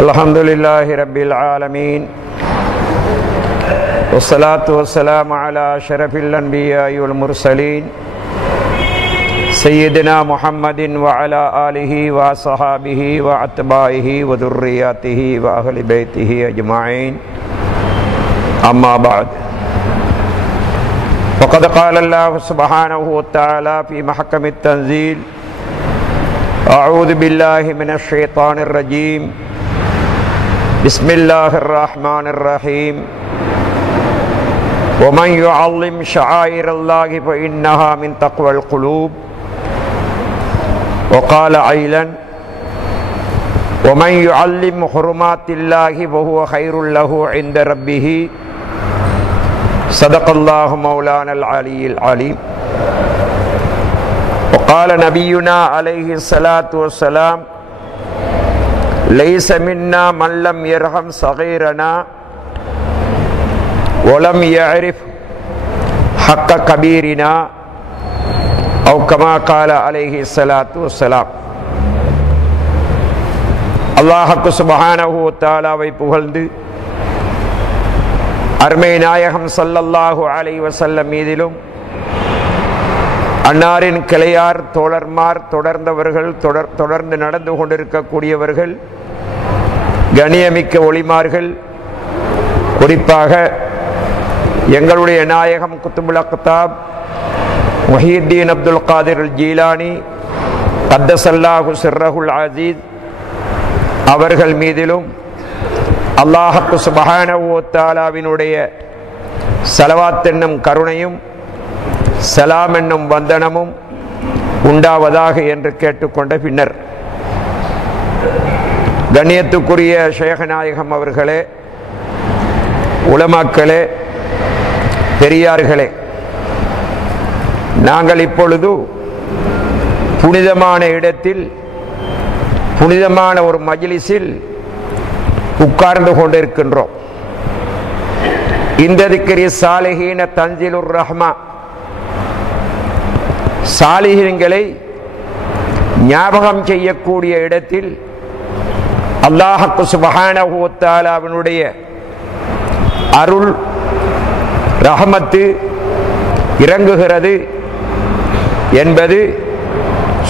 Alhamdulillahi Rabbil Alameen. Wassalatu wassalamu ala ashrafil anbiya'i wal mursaleen Sayyidina Muhammadin wa ala alihi wa sahabihi wa atba'ihi wa dhurriyatihi wa ahli baitihi ajma'in. Amma ba'd. Faqad qala Allah subhanahu wa ta'ala fi mahkamit tanzil. A'udhu billahi minash shaitanir rajim. Bismillahirrahmanirrahim. Wa man yu'allim sha'airallahi fa innaha min taqwal qulub. Wa qala ailan wa man yu'allim hurumatillahi wa huwa khairul lahu 'inda rabbih. Sadaqallahu maulana al-aliyyil alim. Wa qala nabiyyuna alayhi salatu wassalam Laysa minna man lam yarham saghirana wa lam ya'rif haqqa kabirina aw kama qala alayhi salatu wassalam. Allah subhanahu wa ta'alaவை புகழ்ந்து அருமை நாயகம் ஸல்லல்லாஹு அலைஹி வஸல்லம் மீதிலும் அன்னாரின் கிளையார் தோழர்மார் தொடர்ந்து நடந்து கொண்டிருக்கக்கூடியவர்கள் கண்ணியமிக்க ஒளிமார்கள், குறிப்பாக எங்களுடைய நாயகம் குத்துபுல் அக்தாப் முஹியுத்தீன் அப்துல் காதிர் அல் ஜீலானி கத்தஸல்லாஹு சிர்ரஹுல் அஸீஸ் அவர்கள் மீதிலும் அல்லாஹ் சுப்ஹானஹு வ தஆலாவினுடைய ஸலவாத் என்னும் கருணையும் சலாம் என்னும் வந்தனமும் உண்டாவதாக என்று கேட்டுக்கொண்ட பின்னர், கண்ணியத்துக்குரிய ஷேக் நாயகம் அவர்களே, உலமாக்களே, பெரியார்களே, நாங்கள் இப்பொழுது புனிதமான இடத்தில் புனிதமான ஒரு மஜ்லிஸில் உட்கார்ந்து கொண்டிருக்கின்றோம். இந்த திக்ரி சாலிஹீன தன்சிலுர் ரஹ்மா, சாலிஹீன்களை ஞாபகம் செய்யக்கூடிய இடத்தில் அல்லாஹ் சுப்ஹானஹு வ தஆலாவினுடைய அருள் ரஹமத்து இறங்குகிறது என்பது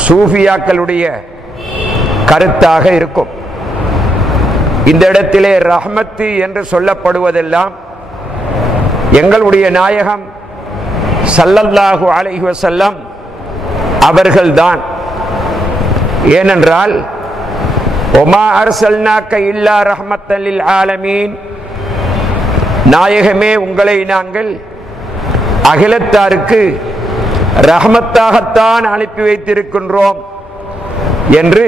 சூஃபியாக்களுடைய கருத்தாக இருக்கும். இந்த இடத்திலே ரஹமத்து என்று சொல்லப்படுவதெல்லாம் எங்களுடைய நாயகம் ஸல்லல்லாஹு அலைஹி வஸல்லம் அவர்கள்தான். ஏனென்றால் ஒமா அர்சல்னாக்க இல்லா ரஹ்மத்தல் லில் ஆலமீன், நாயகமே உங்களை நாங்கள் அகிலத்தாருக்கு ரஹமத்தாகத்தான் அனுப்பி வைத்திருக்கின்றோம் என்று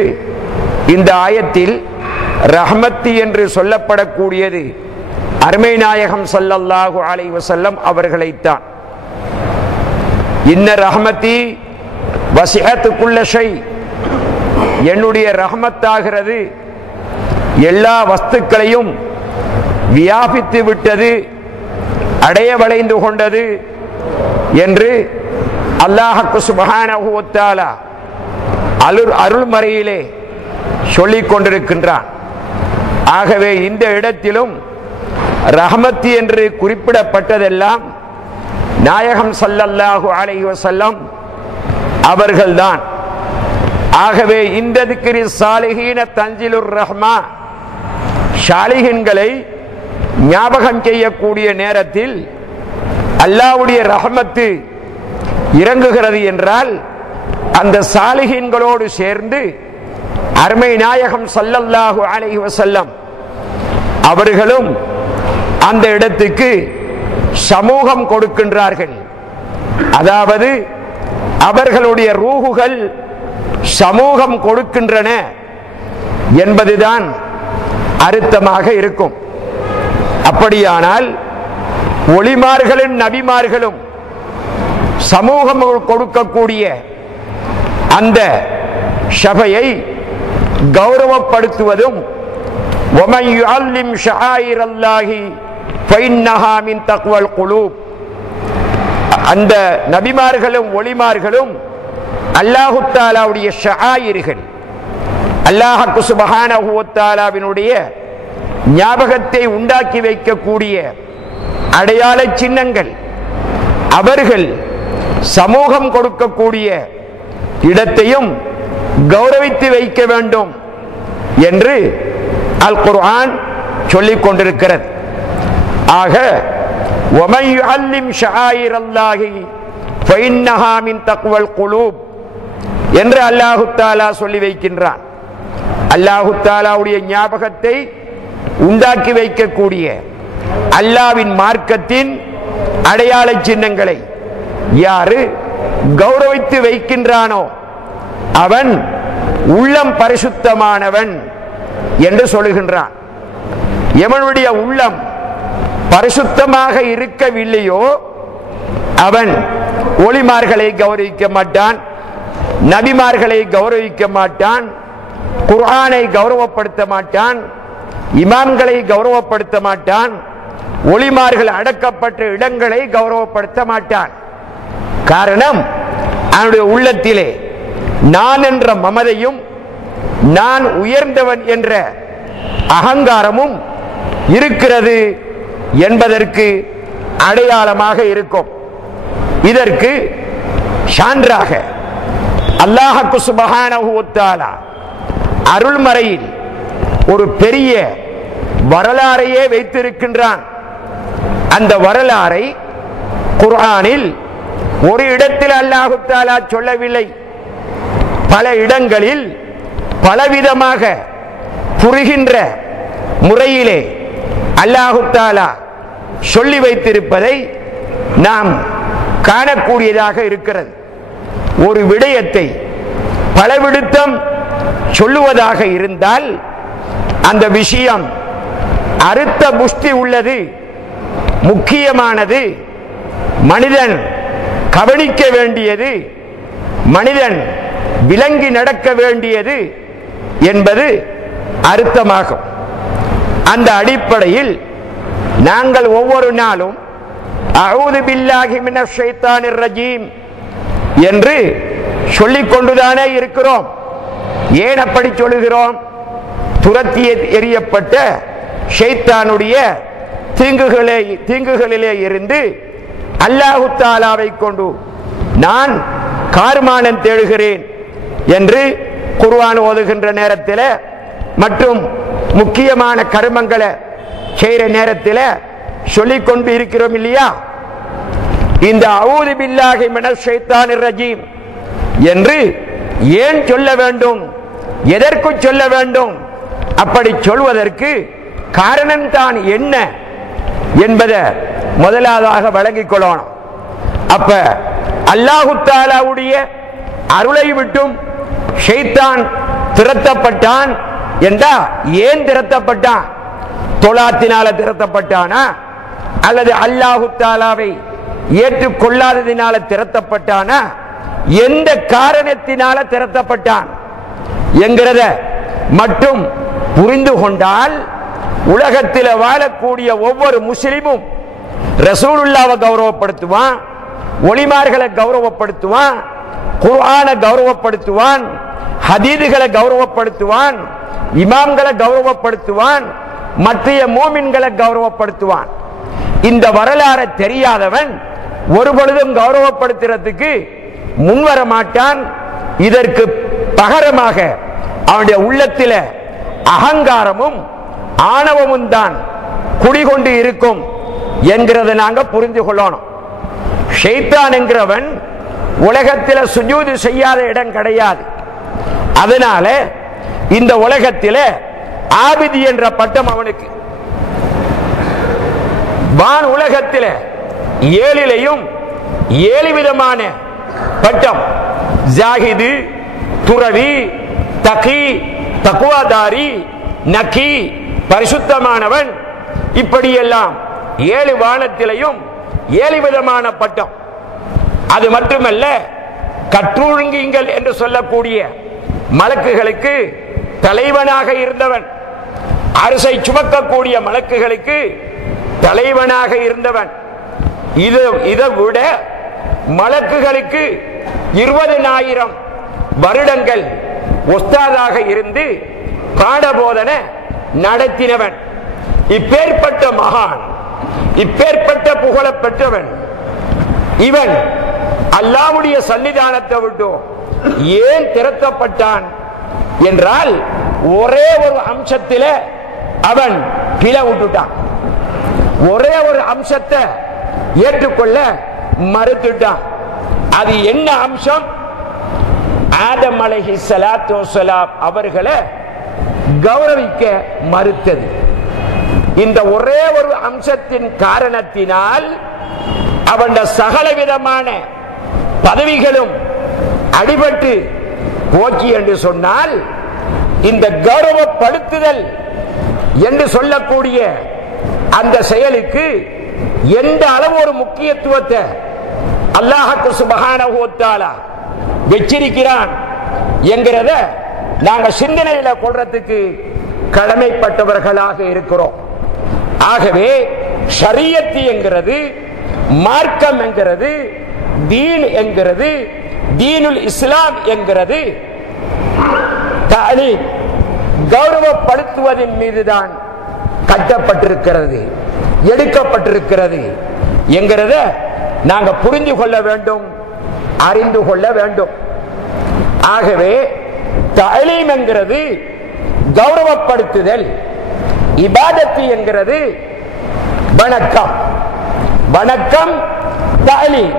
இந்த ஆயத்தில் ரஹ்மத்து என்று சொல்லப்படக்கூடியது அருமை நாயகம் ஸல்லல்லாஹு அலைஹி வஸல்லம் அவர்களைத்தான். இன்ன ரஹ்மதி வசிஅத் குல்ல ஷை, என்னுடைய ரஹ்மத்தாகிறது எல்லா வஸ்துக்களையும் வியாபித்து விட்டது, அடைய வளைந்து கொண்டது என்று அல்லாஹ் சுப்ஹானஹு வ தஆலா அருள்மறையிலே சொல்லிக் கொண்டிருக்கின்றான். ஆகவே இந்த இடத்திலும் ரஹ்மத் என்று குறிப்பிடப்பட்டதெல்லாம் நாயகம் ஸல்லல்லாஹு அலைஹி வஸல்லம் அவர்கள்தான். ஆகவே இந்த திக்ரி சாலிஹீன தன்சிலுர் ரஹ்மா, சாலிஹீன்களை ஞாபகம் செய்யக்கூடிய நேரத்தில் அல்லாஹ்வுடைய ரஹ்மத்து இறங்குகிறது என்றால் அந்த சாலிஹீன்களோடு சேர்ந்து அருமை நாயகம் ஸல்லல்லாஹு அலைஹி வஸல்லம் அவர்களும் அந்த இடத்துக்கு சமூகம் கொடுக்கின்றார்கள். அதாவது அவர்களுடைய ரூஹுகள் சமூகம் கொடுக்கின்றன என்பதுதான் அர்த்தமாக இருக்கும். அப்படியானால் ஒளிமார்களும் நபிமார்களும் சமூகம் கொடுக்கக்கூடிய அந்த ஷஃபையை கௌரவப்படுத்துவதும் وَمَنْ يُعَلِّمْ شَعَائِرَ اللَّهِ فَإِنَّهَا مِنْ تَقْوَى الْقُلُوبِ, அந்த நபிமார்களும் ஒளிமார்களும் அல்லாஹு தஆலாவுடைய ஷஆயிர்கள், அல்லாஹ் சுப்ஹானஹு வ தஆலாவினுடைய ஞாபகத்தை உண்டாக்கி வைக்கக்கூடிய அடையாள சின்னங்கள், அவர்கள் சமூகம் கொடுக்கக்கூடிய இடத்தையும் கௌரவித்து வைக்க வேண்டும் என்று அல் குர்ஆன் சொல்லிக் கொண்டிருக்கிறது. ஆக وَمَنْ يُعَلِّمْ شَعَائِرَ اللَّهِ فَإِنَّهَا مِنْ تَقْوَى الْقُلُوبِ என்று அல்லாஹு தஆலா சொல்லி வைக்கின்றான். அல்லாஹு தஆலாவுடைய ஞாபகத்தை உண்டாக்கி வைக்கக்கூடிய அல்லாஹ்வின் மார்க்கத்தின் அடையாள சின்னங்களை யாரு கௌரவித்து வைக்கின்றானோ அவன் உள்ளம் பரிசுத்தமானவன் என்று சொல்லுகின்றான். எவனுடைய உள்ளம் பரிசுத்தமாக இருக்கவில்லையோ அவன் ஒலிமார்களை கௌரவிக்க மாட்டான், நபிமார்களை கௌரவிக்க மாட்டான், குர்ஆனை கௌரவப்படுத்த மாட்டான், இமாம்களை கௌரவப்படுத்த மாட்டான், ஒலிமார்கள் அடக்கப்பட்ட இடங்களை கௌரவப்படுத்த மாட்டான். காரணம், அவனுடைய உள்ளத்திலே நான் என்ற மமதையும் நான் உயர்ந்தவன் என்ற அகங்காரமும் இருக்கிறது என்பதற்கு அடையாளமாக இருக்கும். இதற்கு சான்றாக அல்லாஹ் சுப்ஹானஹு வ தஆலா அருள்மறையில் ஒரு பெரிய வரலாறையே வைத்திருக்கின்றான். அந்த வரலாறை குர்ஆனில் ஒரு இடத்தில் அல்லாஹ் தஆலா சொல்லவில்லை, பல இடங்களில் பலவிதமாக புரிகின்ற முறையிலே அல்லாஹ் தஆலா சொல்லி வைத்திருப்பதை நாம் காணக்கூடியதாக இருக்கிறது. ஒரு விடயத்தை பலவிடுத்தம் சொல்லுவதாக இருந்தால் அந்த விஷயம் அறுத்த புஷ்டி உள்ளது, முக்கியமானது, மனிதன் கவனிக்க வேண்டியது, மனிதன் விளங்கி நடக்க வேண்டியது என்பது அர்த்தமாகும். அந்த அடிப்படையில் நாங்கள் ஒவ்வொரு நாளும் அஊது பில்லாஹி மினஷ் ஷைத்தானிர் ரஜீம் என்று சொல்லிக் கொண்டுதானே இருக்கிறோம். ஏன் அப்படி சொல்லுகிறோம்? துரத்தி எறியப்பட்ட ஷைத்தானுடைய தீங்குகளிலே இருந்து அல்லாஹ் தஆலாவை கொண்டு நான் கார்மானம் தேடுகிறேன் என்று குர்ஆன் ஓதுகின்ற நேரத்தில் மற்றும் முக்கியமான கர்மங்களை செய்கிற நேரத்தில் சொல்லிக் கொண்டு இருக்கிறோம் இல்லையா? இந்த அஊது பில்லாஹி மினஷ் ஷைத்தானிர் ரஜீம் என்று ஏன் சொல்ல வேண்டும், எதற்கு சொல்ல வேண்டும்? அப்படி சொல்வதற்கு காரணம் தான் என்ன என்பதை முதலாவதாக விளங்கிக் கொள்ளணும். அப்ப அல்லாஹ் தஆலாவுடைய அருளை விட்டும் ஷைத்தான் திரட்டப்பட்டான் என்றா ஏன் திரட்டப்பட்டான்? தொலாத்தினால திரட்டப்பட்டானா அல்லது அல்லாஹ் தஆலாவை ஏற்றுக்கொள்ளாததினால திரட்டப்பட்டானா? எந்த காரணத்தினால திரட்டப்பட்டான் என்கிறத மட்டும் புரிந்து கொண்டால் உலகத்தில் வாழக்கூடிய ஒவ்வொரு முஸ்லிமும் ரசூலுல்லாஹ்வை கௌரவப்படுத்துவான், ஒலிமார்களை கௌரவப்படுத்துவான், குர்ஆனை கௌரவப்படுத்துவான், ஹதீதுகளை கௌரவப்படுத்துவான், இமாம்களை கௌரவப்படுத்துவான், மற்ற மூமின்களை கௌரவப்படுத்துவான். இந்த வரலாறு தெரியாதவன் ஒரு பொழுதும் கௌரவப்படுத்துறதுக்கு முன்வர மாட்டான். இதற்கு பகரமாக அவனுடைய உள்ளத்தில் அகங்காரமும் ஆணவமும் தான் குடிகொண்டு இருக்கும் என்கிறத நாங்க புரிந்து கொள்ளணும். ஷைத்தான் என்கிறவன் உலகத்தில் சுஜூது செய்யாத இடம் கிடையாது. அதனால இந்த உலகத்தில் ஆபிதி என்ற பட்டம் அவனுக்கு. வான் உலகத்தில் ஏழிலையும் 7 விதமான பட்டம், ஜாஹிது, துறவி, தகி, தக்வாதாரி, நகி, பரிசுத்தமானவன், இப்படியெல்லாம் 7 வானத்திலையும் 7 விதமான பட்டம். அது மட்டுமல்ல, கற்றொழுங்குங்கள் என்று சொல்லக்கூடிய மலக்குகளுக்கு தலைவனாக இருந்தவன், அரசை சுமக்கக்கூடிய மலக்குகளுக்கு தலைவனாக இருந்தவன். இதை விட மலக்குகளுக்கு 20,000 வருடங்கள் உஸ்தாதாக இருந்து பாடபோதனை நடத்தினவன். இப்பேற்பட்ட மகான், இப்பேற்பட்ட புகழ பெற்றவன் இவன் அல்லாஹ்வுடைய சன்னிதானத்தை விட்டு ஏன் திரட்டப்பட்டான் என்றால், ஒரே ஒரு அம்சத்தில அவன் பிழை விட்டுட்டான். ஒரே ஒரு அம்சத்தை ஏற்றுக்கொள்ள மறுத்துட்டான். அது என்ன அம்சம்? ஆதம் அலைஹிஸ்ஸலாத்து வஸ்ஸலாம் அவர்களை கௌரவிக்க மறுத்தது. இந்த ஒரே ஒரு அம்சத்தின் காரணத்தினால் அவன் சகல விதமான பதவிகளும் அடிபட்டு போக்கி என்று சொன்னால், இந்த கௌரவப்படுத்துதல் என்று சொல்லக்கூடிய அந்த செயலுக்கு எந்த அளவு ஒரு முக்கியத்துவத்தை அல்லாஹ் சுப்ஹானஹு வ தஆலா வெச்சிருக்கிறான் என்கிறத நாங்க சிந்தனையில கொள்றதுக்கு கடமைப்பட்டவர்களாக இருக்கிறோம். ஆகவே ஷரியத் என்கிறது, மார்க்கம் என்கிறது, தீன் என்கிறது, தீனுல் இஸ்லாம் என்கிறது தஅலீம் கௌரவப்படுத்துவதின் மீதுதான் கட்டப்பட்டிருக்கிறது, எடுக்கப்பட்டிருக்கிறது என்கிறத நாங்க புரிந்து கொள்ள வேண்டும், அறிந்து கொள்ள வேண்டும். ஆகவே தஅலீம் என்கிறது கௌரவப்படுத்துதல், இபாதத்து என்கிறது வணக்கம். வணக்கம், தஅலீம்,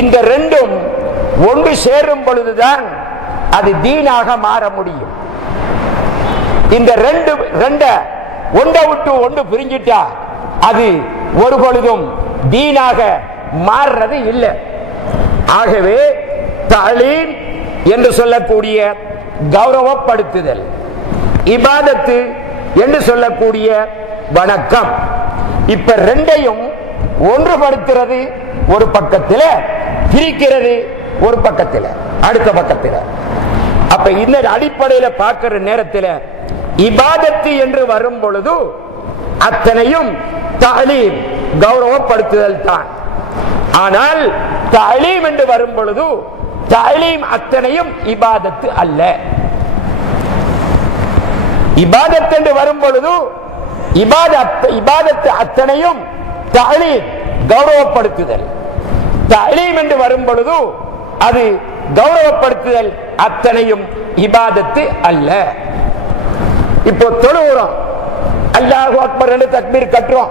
இந்த ரெண்டும் ஒன்று சேரும் பொழுதுதான் அது தீனாக மாற முடியும். இந்த ஒன்றை விட்டு ஒன்று பிரிஞ்சிட்டா அது ஒரு பொழுதும் தீனாக மாறுறது இல்லை. ஆகவே தஅலீம் என்று சொல்லக்கூடிய கௌரவப்படுத்துதல், இபாதத்து என்று சொல்லக்கூடிய வணக்கம், இப்ப ரெண்டையும் ஒன்றுபடுத்துறது ஒரு பக்கத்தில், பிரிக்கிறது ஒரு பக்கத்தில், அடுத்த பக்கத்தில். அப்ப இந்த அடிப்படையில் பார்க்கிற நேரத்தில் இபாதத்து என்று வரும் பொழுது அத்தனையும் தஅலீம் கௌரவப்படுத்துதல் தான். ஆனால் தஅலீம் என்று வரும் பொழுது தஅலீம் அத்தனையும் இபாதத்து அல்ல. இபாதத் என்று வரும் பொழுது இபாதத்து அத்தனையும் தஅலீம் கௌரவப்படுத்துதல். தஅலீம் என்று வரும் பொழுது அது கௌரவப்படுத்துதல் அத்தனையும் இபாதத்து அல்ல. இப்போ தொழுகிறோம், அல்லாஹு அக்பர் என்று தக்பீர் கட்டுறோம்,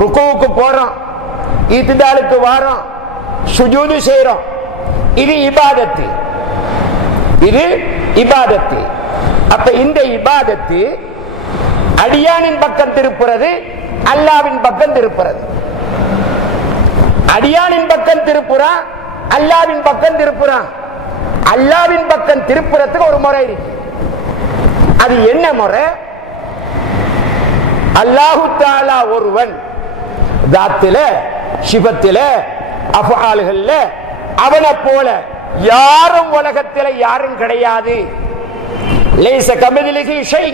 ருக்குவுக்கு போறோம், இத்தாலுக்கு வாரோம், சுஜூது செய்றோம், இது இபாதத்து, இது இபாதத்து. அப்ப இந்த இபாதத்து அடியானின் பக்கம் திருப்புறது, அல்லாவின் பக்கம் திருப்புறது. அடியானின் பக்கம் திருப்புறா, அல்லாவின் பக்கம் திருப்புறா. அல்லாவின் பக்கம் திருப்புறதுக்கு ஒரு முறை இருக்கு. அது என்ன முறை? அல்லாஹு தஆலா ஒருவன் தாத்தில, சிபத்தில, அஃஆல்கள்ல அவனை போல யாரும் உலகத்தில் யாரும் கிடையாது. லைஸ கமித்லிஹி ஷை,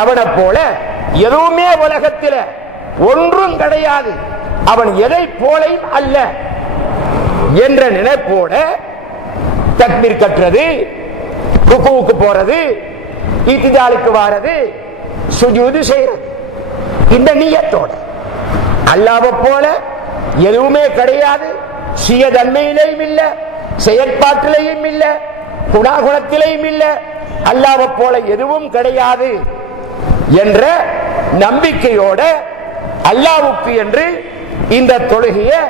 அவனை போல எதுவுமே உலகத்தில் ஒன்றும் கிடையாது, அவன் எதை போலையும் அல்ல என்ற நினைப்போட தக்பீர் கட்டுறது, ருக்குவுக்கு போறது, இத்திதாலுக்கு வாரது, சுஜூது செய்யறது, இந்த நியத்தோட. அல்லாஹ்வை போல எதுவுமே கிடையாது, சுய தன்மையிலையும் இல்ல, செயற்பாட்டிலையும் இல்ல, குணாகுணத்திலையும் இல்ல, அல்லாஹ்வை போல எதுவும் கிடையாது என்ற நம்பிக்கையோட அல்லாஹ்வுக்கு என்று இந்த தொழுகையை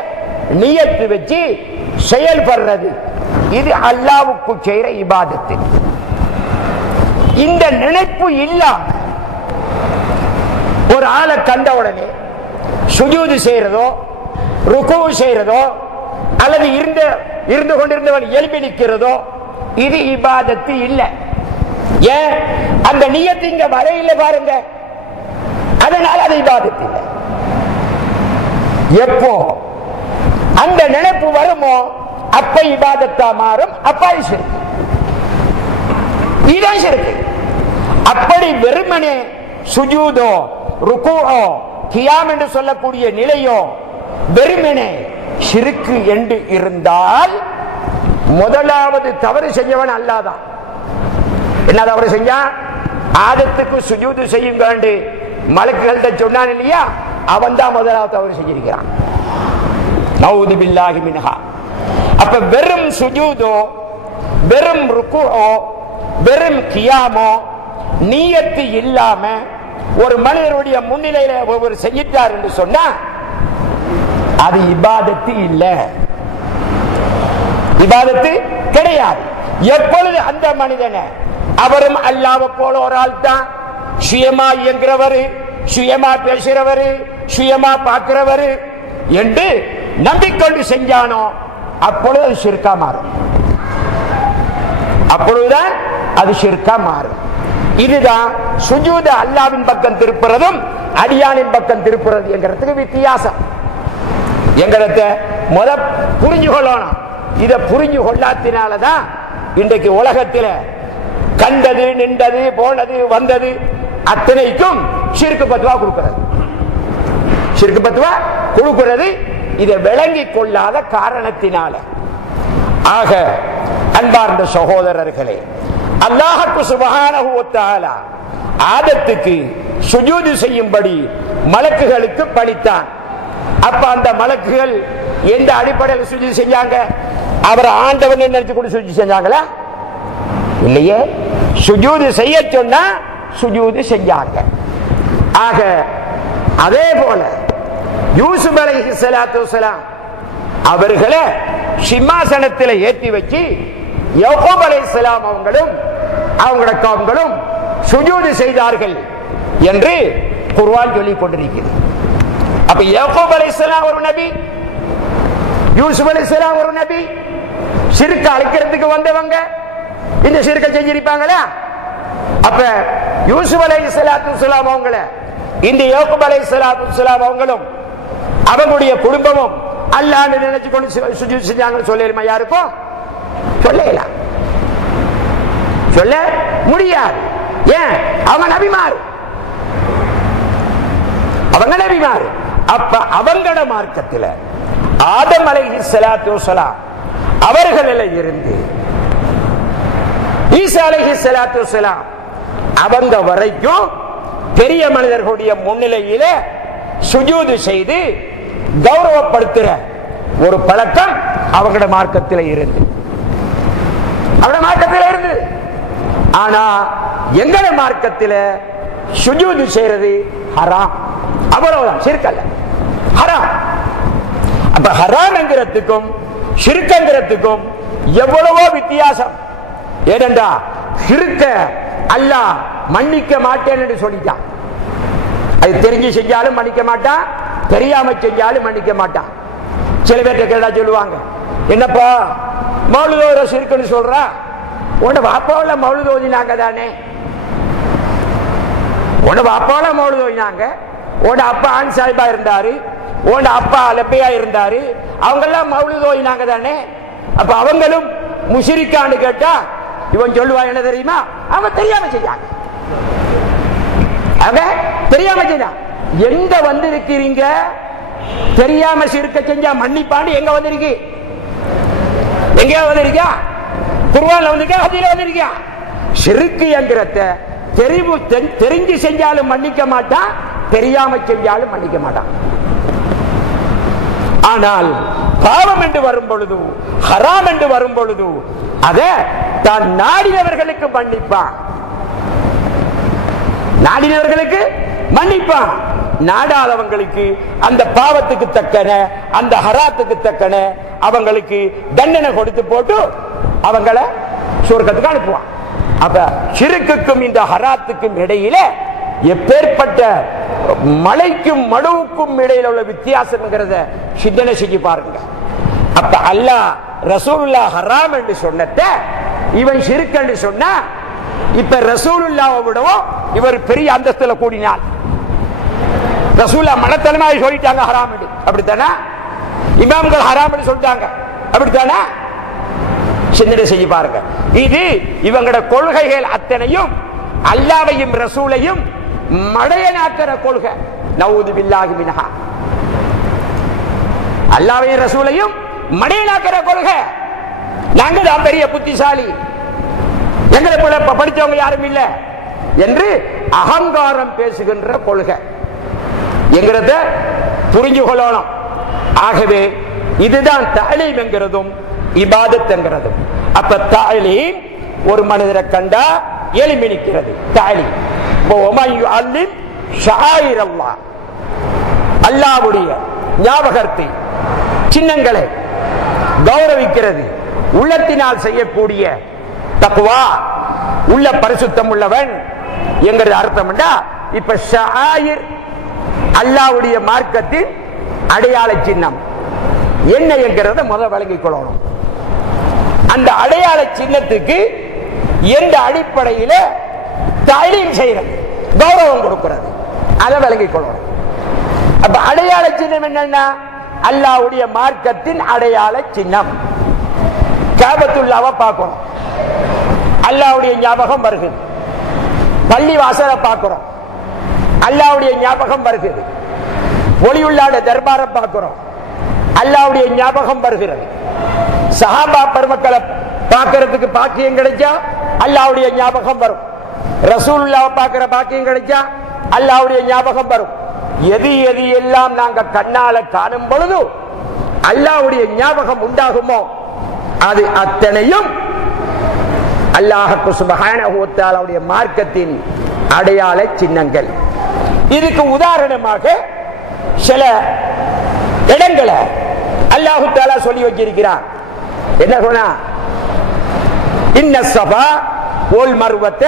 நியத்து வச்சு செயல்படுறது, இது அல்லாஹ்வுக்கு செய்யற இபாதத்து. இந்த நினைப்பு இல்லாம ஒரு ஆளை கண்ட உடனே சுஜூது செய்யறதோ, ருக்கு செய்யறதோ, அல்லது இருந்து கொண்டிருந்தவன் எழுப்பி நிற்கிறதோ, இது இபாதத்து இல்லை. ஏன்? அந்த நியத்து இங்க வரையில பாருங்க, அதனால அது இபாதத்து இல்லை. எப்போ அந்த நினைப்பு வருமோ அப்ப இபாதத்தா மாறும், அப்ப இதான் ஷிர்க். அப்படி வெறுமனே சுஜூதோ, ருக்குஓ, கியாம் என்று சொல்லக்கூடிய நிலையோ வெறுமனே ஷிர்க் என்று இருந்தால் முதலாவது தவறு செஞ்சவன் அல்லாதான். என்னது அவரை செஞ்சா ஆதத்துக்கு சுஜூது செய்யுங்க மலக்குகள்கிட்ட சொன்னான் இல்லையா, அவன் தான் முதலாவது அவர் செஞ்சிருக்கிறான். நவுது பில்லாஹி மின்ஹா. அப்ப வெறும் சுஜூதோ வெறும் ருக்குஓ வெறும் கியாமோ நியத்து இல்லாம ஒரு மனிதருடைய முன்னிலையில ஒவ்வொரு செஞ்சிட்டார் என்று சொன்னா அது இபாதத்து இல்ல, இபாதத்து கிடையாது. எப்பொழுது அந்த மனிதனை அவரும் அல்லாஹ்வை போல ஒரு ஆள் தான், சுயமா இயங்குறவர், சுயமா பேசுறவர், சுயமா பார்க்கிறவர் என்று நம்பிக்கொண்டு செஞ்சானோ அப்பொழுது அது ஷிர்கா மாறும். அப்பொழுதுதான் அது ஷிர்கா மாறும். இதுதான் சுஜூத அல்லாஹ்வின் பக்கம் திருப்புறதும் அடியானின் பக்கம் திருப்புறது என்கிறதுக்கு வித்தியாசம். என்கிறத முத புரிஞ்சு கொள்ளணும். இதை புரிஞ்சு கொள்ளாத்தினாலதான் இன்றைக்கு உலகத்தில் கண்டது நின்றது போனது வந்தது அத்தனைக்கும் ஷிர்க் பத்வா கொடுக்கிறது. ஷிர்க் பத்வா கொடுக்கிறது இதை விளங்கி கொள்ளாத காரணத்தினால. ஆக அன்பார்ந்த சகோதரர்களே, அல்லாஹ்வுக்கு சுப்ஹானஹு வ தஆலா ஆதத்துக்கு சுஜூது செய்யும்படி மலக்குகளுக்கு பணித்தான். அப்ப அந்த மலக்குகள் எந்த அடிப்படையில் சுஜூது செஞ்சாங்க? அவர் ஆண்டவன் நினைச்சு கூட சுஜூது செஞ்சாங்களா? இல்லையே. சுஜூது செய்ய சொன்னா சுஜூது செஞ்சாங்க. ஆக அதே போல யூசுப் அலைஹிஸ்ஸலாத்து வஸ்ஸலாம் அவர்களை சிம்மாசனத்தில் ஏற்றி வச்சு யாக்கூப் அலைஹிஸ்ஸலாம் அவங்களும் அவங்களோட கவுங்களும் சுஜூது செய்தார்கள் என்று குர்ஆன் சொல்லிக் கொண்டிருக்கிறது. அப்ப யாக்கூப் அலைஹிஸ்ஸலாம் ஒரு நபி, யூசுப் அலைஹிஸ்ஸலாம் ஒரு நபி, ஷிர்க அழிக்கிறதுக்கு வந்தவங்க இந்த ஷிர்க செஞ்சிருப்பாங்களா? அப்ப யூசுப் அலைஹிஸ்ஸலாத்து வஸ்ஸலாம் அவங்கள இந்த யாக்கூப் அலைஹிஸ்ஸலாத்து வஸ்ஸலாம் அவங்களும் அவங்களுடைய குடும்பமும் அல்லாஹ்வை நினைச்சு கொண்டு சுஜூத் செஞ்சாங்கன்னு சொல்லலாமா? யாருக்கும் சொல்லலாம், சொல்ல முடியாது. ஏன்? அவங்க நபிமார், அவங்க நபிமார். அப்ப அவங்களோட மார்க்கத்தில் ஆதம் அலைஹிஸ்ஸலாத்து வஸ்ஸலாம் அவர்களில் இருந்து ஈசா அலைஹிஸ்ஸலாத்து வஸ்ஸலாம் அவங்க வரைக்கும் பெரிய மனிதர்களுடைய முன்னிலையில சுஜூது செய்து கௌரவப்படுத்துற ஒரு பழக்கம் அவங்களோட மார்க்கத்தில் இருந்து, அவங்களோட மார்க்கத்தில் இருந்து. ஆனா எங்கள மார்க்கத்தில் சுஜூது செய்யறது ஹராம், அவ்வளவுதான், ஷிர்க் அல்ல, ஹராம். அப்ப ஹராம் என்கிறதுக்கும் ஷிர்க்ங்கிறதுக்கும் எவ்வளவோ வித்தியாசம். ஏனென்றா ஷிர்க்க அல்லாஹ் மன்னிக்க மாட்டேன் என்று சொல்லிட்டான். அது தெரிஞ்சு செஞ்சாலும் மன்னிக்க மாட்டான், தெரியாம செஞ்சாலும் மன்னிக்க மாட்டான். சில பேர்ட்ட கேட்டா சொல்லுவாங்க, என்னப்பா மௌலிதோர ஷிர்க்னு சொல்றா, உன்ன வாப்பாவில மௌலிது ஓதினாங்க தானே, உன்ன வாப்பாவில மௌலிது ஓதினாங்க, உன்ன அப்பா ஆன் சாஹிபா இருந்தாரு, உன்ன அப்பா லப்பையா இருந்தாரு, அவங்க எல்லாம் மௌலிது ஓதினாங்க தானே, அப்ப அவங்களும் முஷ்ரிக்கான்னு கேட்டா இவன் சொல்லுவா என்ன தெரியுமா, அவங்க தெரியாம செஞ்சாங்க, அவங்க தெரியாம செஞ்சா. எங்க வந்திருக்கிறீங்க? தெரியாம ஷிர்க்க செஞ்சா மன்னிப்பான்னு எங்க வந்திருக்கு? எங்க வந்திருக்கா? குர்ஆன்ல வந்திருக்கா? ஹதீஸ்ல வந்திருக்கா? ஷிர்க் என்கிறத தெரிஞ்சு செஞ்சாலும் மன்னிக்க மாட்டான், தெரியாம செஞ்சாலும் மன்னிக்க மாட்டான். ஆனால் பாவம் என்று வரும் பொழுது, ஹராம் என்று வரும் பொழுது அதை தான் நாடினவர்களுக்கு மன்னிப்பான், நாடினவர்களுக்கு மன்னிப்பான், நாடாதவங்களுக்கு அந்த பாவத்துக்கு தக்கன அந்த ஹராத்துக்கு தக்கன அவங்களுக்கு தண்டனை கொடுத்து போட்டு அவங்கள சொர்க்கத்துக்கு அனுப்புவான். அப்ப ஷிர்க்குக்கும் இந்த ஹராத்துக்கும் இடையில எப்பேற்பட்ட மலைக்கும் மடுவுக்கும் இடையில உள்ள வித்தியாசம்ங்கிறத சிந்தனை செஞ்சு பாருங்க. அப்ப அல்லாஹ் ரசூலுல்லாஹ் ஹராம் என்று சொன்னத இவன் ஷிர்க் என்று சொன்னா, இப்ப ரசூலுல்லாஹ்வை விடவும் இவர் பெரிய அந்தஸ்துல கூடினார். ரசூலுல்லாஹ் மனத்தனமாக சொல்லிட்டாங்க ஹராம் என்று, அப்படித்தானே? இமாம்கள் ஹராம் என்று சொல்லிட்டாங்க, அப்படித்தானே? சிந்தனை செஞ்சு பாருங்க. இது இவங்களோட கொள்கைகள் அத்தனையும் அல்லாஹ்வையும் ரசூலையும் மடையனாக்கிற கொள்கை. நவுது பில்லாஹி மின்ஹா. அல்லாஹ்வையும் ரசூலையும் மடையனாக்கிற கொள்கை. நாங்க தான் பெரிய புத்திசாலி, எங்களை போல படிச்சவங்க யாரும் இல்ல என்று அகங்காரம் பேசுகின்ற கொள்கை என்கிறத புரிஞ்சு கொள்ளணும். ஆகவே இதுதான் தஅலீம் என்கிறதும் இபாதத் என்கிறதும். அப்ப தஅலீம் ஒரு மனிதரை கண்டா எளிமைக்கிறது. தஅலீம் அல்லாஹ்வுடைய ஞாபகத்தை சின்னங்களை கௌரவிக்கிறது. உள்ளத்தினால் செய்யக்கூடிய தக்வா, உள்ள பரிசுத்தம் உள்ளவன் என்கிறது அர்த்தம். இப்ப ஷஆயிர் அல்லாஹ்வுடைய மார்க்கத்தின் அடையாள சின்னம் என்ன என்கிறத முதல் வழங்கிக் கொள்ளணும். அந்த அடையாள சின்னத்துக்கு எந்த அடிப்படையில தஅலீம் செய்யறது, கௌரவம் கொடுக்கிறது, அதை வழங்கிக் கொள்ளணும். அப்ப அடையாள சின்னம் என்னன்னா அல்லாஹ்வுடைய மார்க்கத்தின் அடையாள சின்னம். காபத்துல்லாவை பார்க்கணும், அல்லாஹ்வுடைய ஞாபகம் வருகிறது. பள்ளி வாசலை பார்க்கிறோம், அல்லாஹ்வுடைய ஞாபகம் வருகிறது. ஒளியுள்ளாட தர்பாரை பார்க்கிறோம், அல்லாஹ்வுடைய ஞாபகம் வருகிறது. சஹாபா பெருமக்களை பார்க்கிறதுக்கு பாக்கியம் கிடைச்சா அல்லாஹ்வுடைய ஞாபகம் வரும். ரசூலுல்லாஹ்வை பார்க்கிற பாக்கியம் கிடைச்சா அல்லாஹ்வுடைய ஞாபகம் வரும். எது எது எல்லாம் நாங்க கண்ணால காணும் பொழுது அல்லாஹ்வுடைய ஞாபகம் உண்டாகுமோ அது அத்தனையும் அல்லாஹ் சுப்ஹானஹு வ தஆலாவுடைய மார்க்கத்தின் அடையாள சின்னங்கள். இதுக்கு உதாரணமாக சில இடங்களை அல்லாஹ் தஆலா சொல்லி வச்சிருக்கிறார். என்ன சொன்னா, இன்ன ஸஃபா வல் மர்வத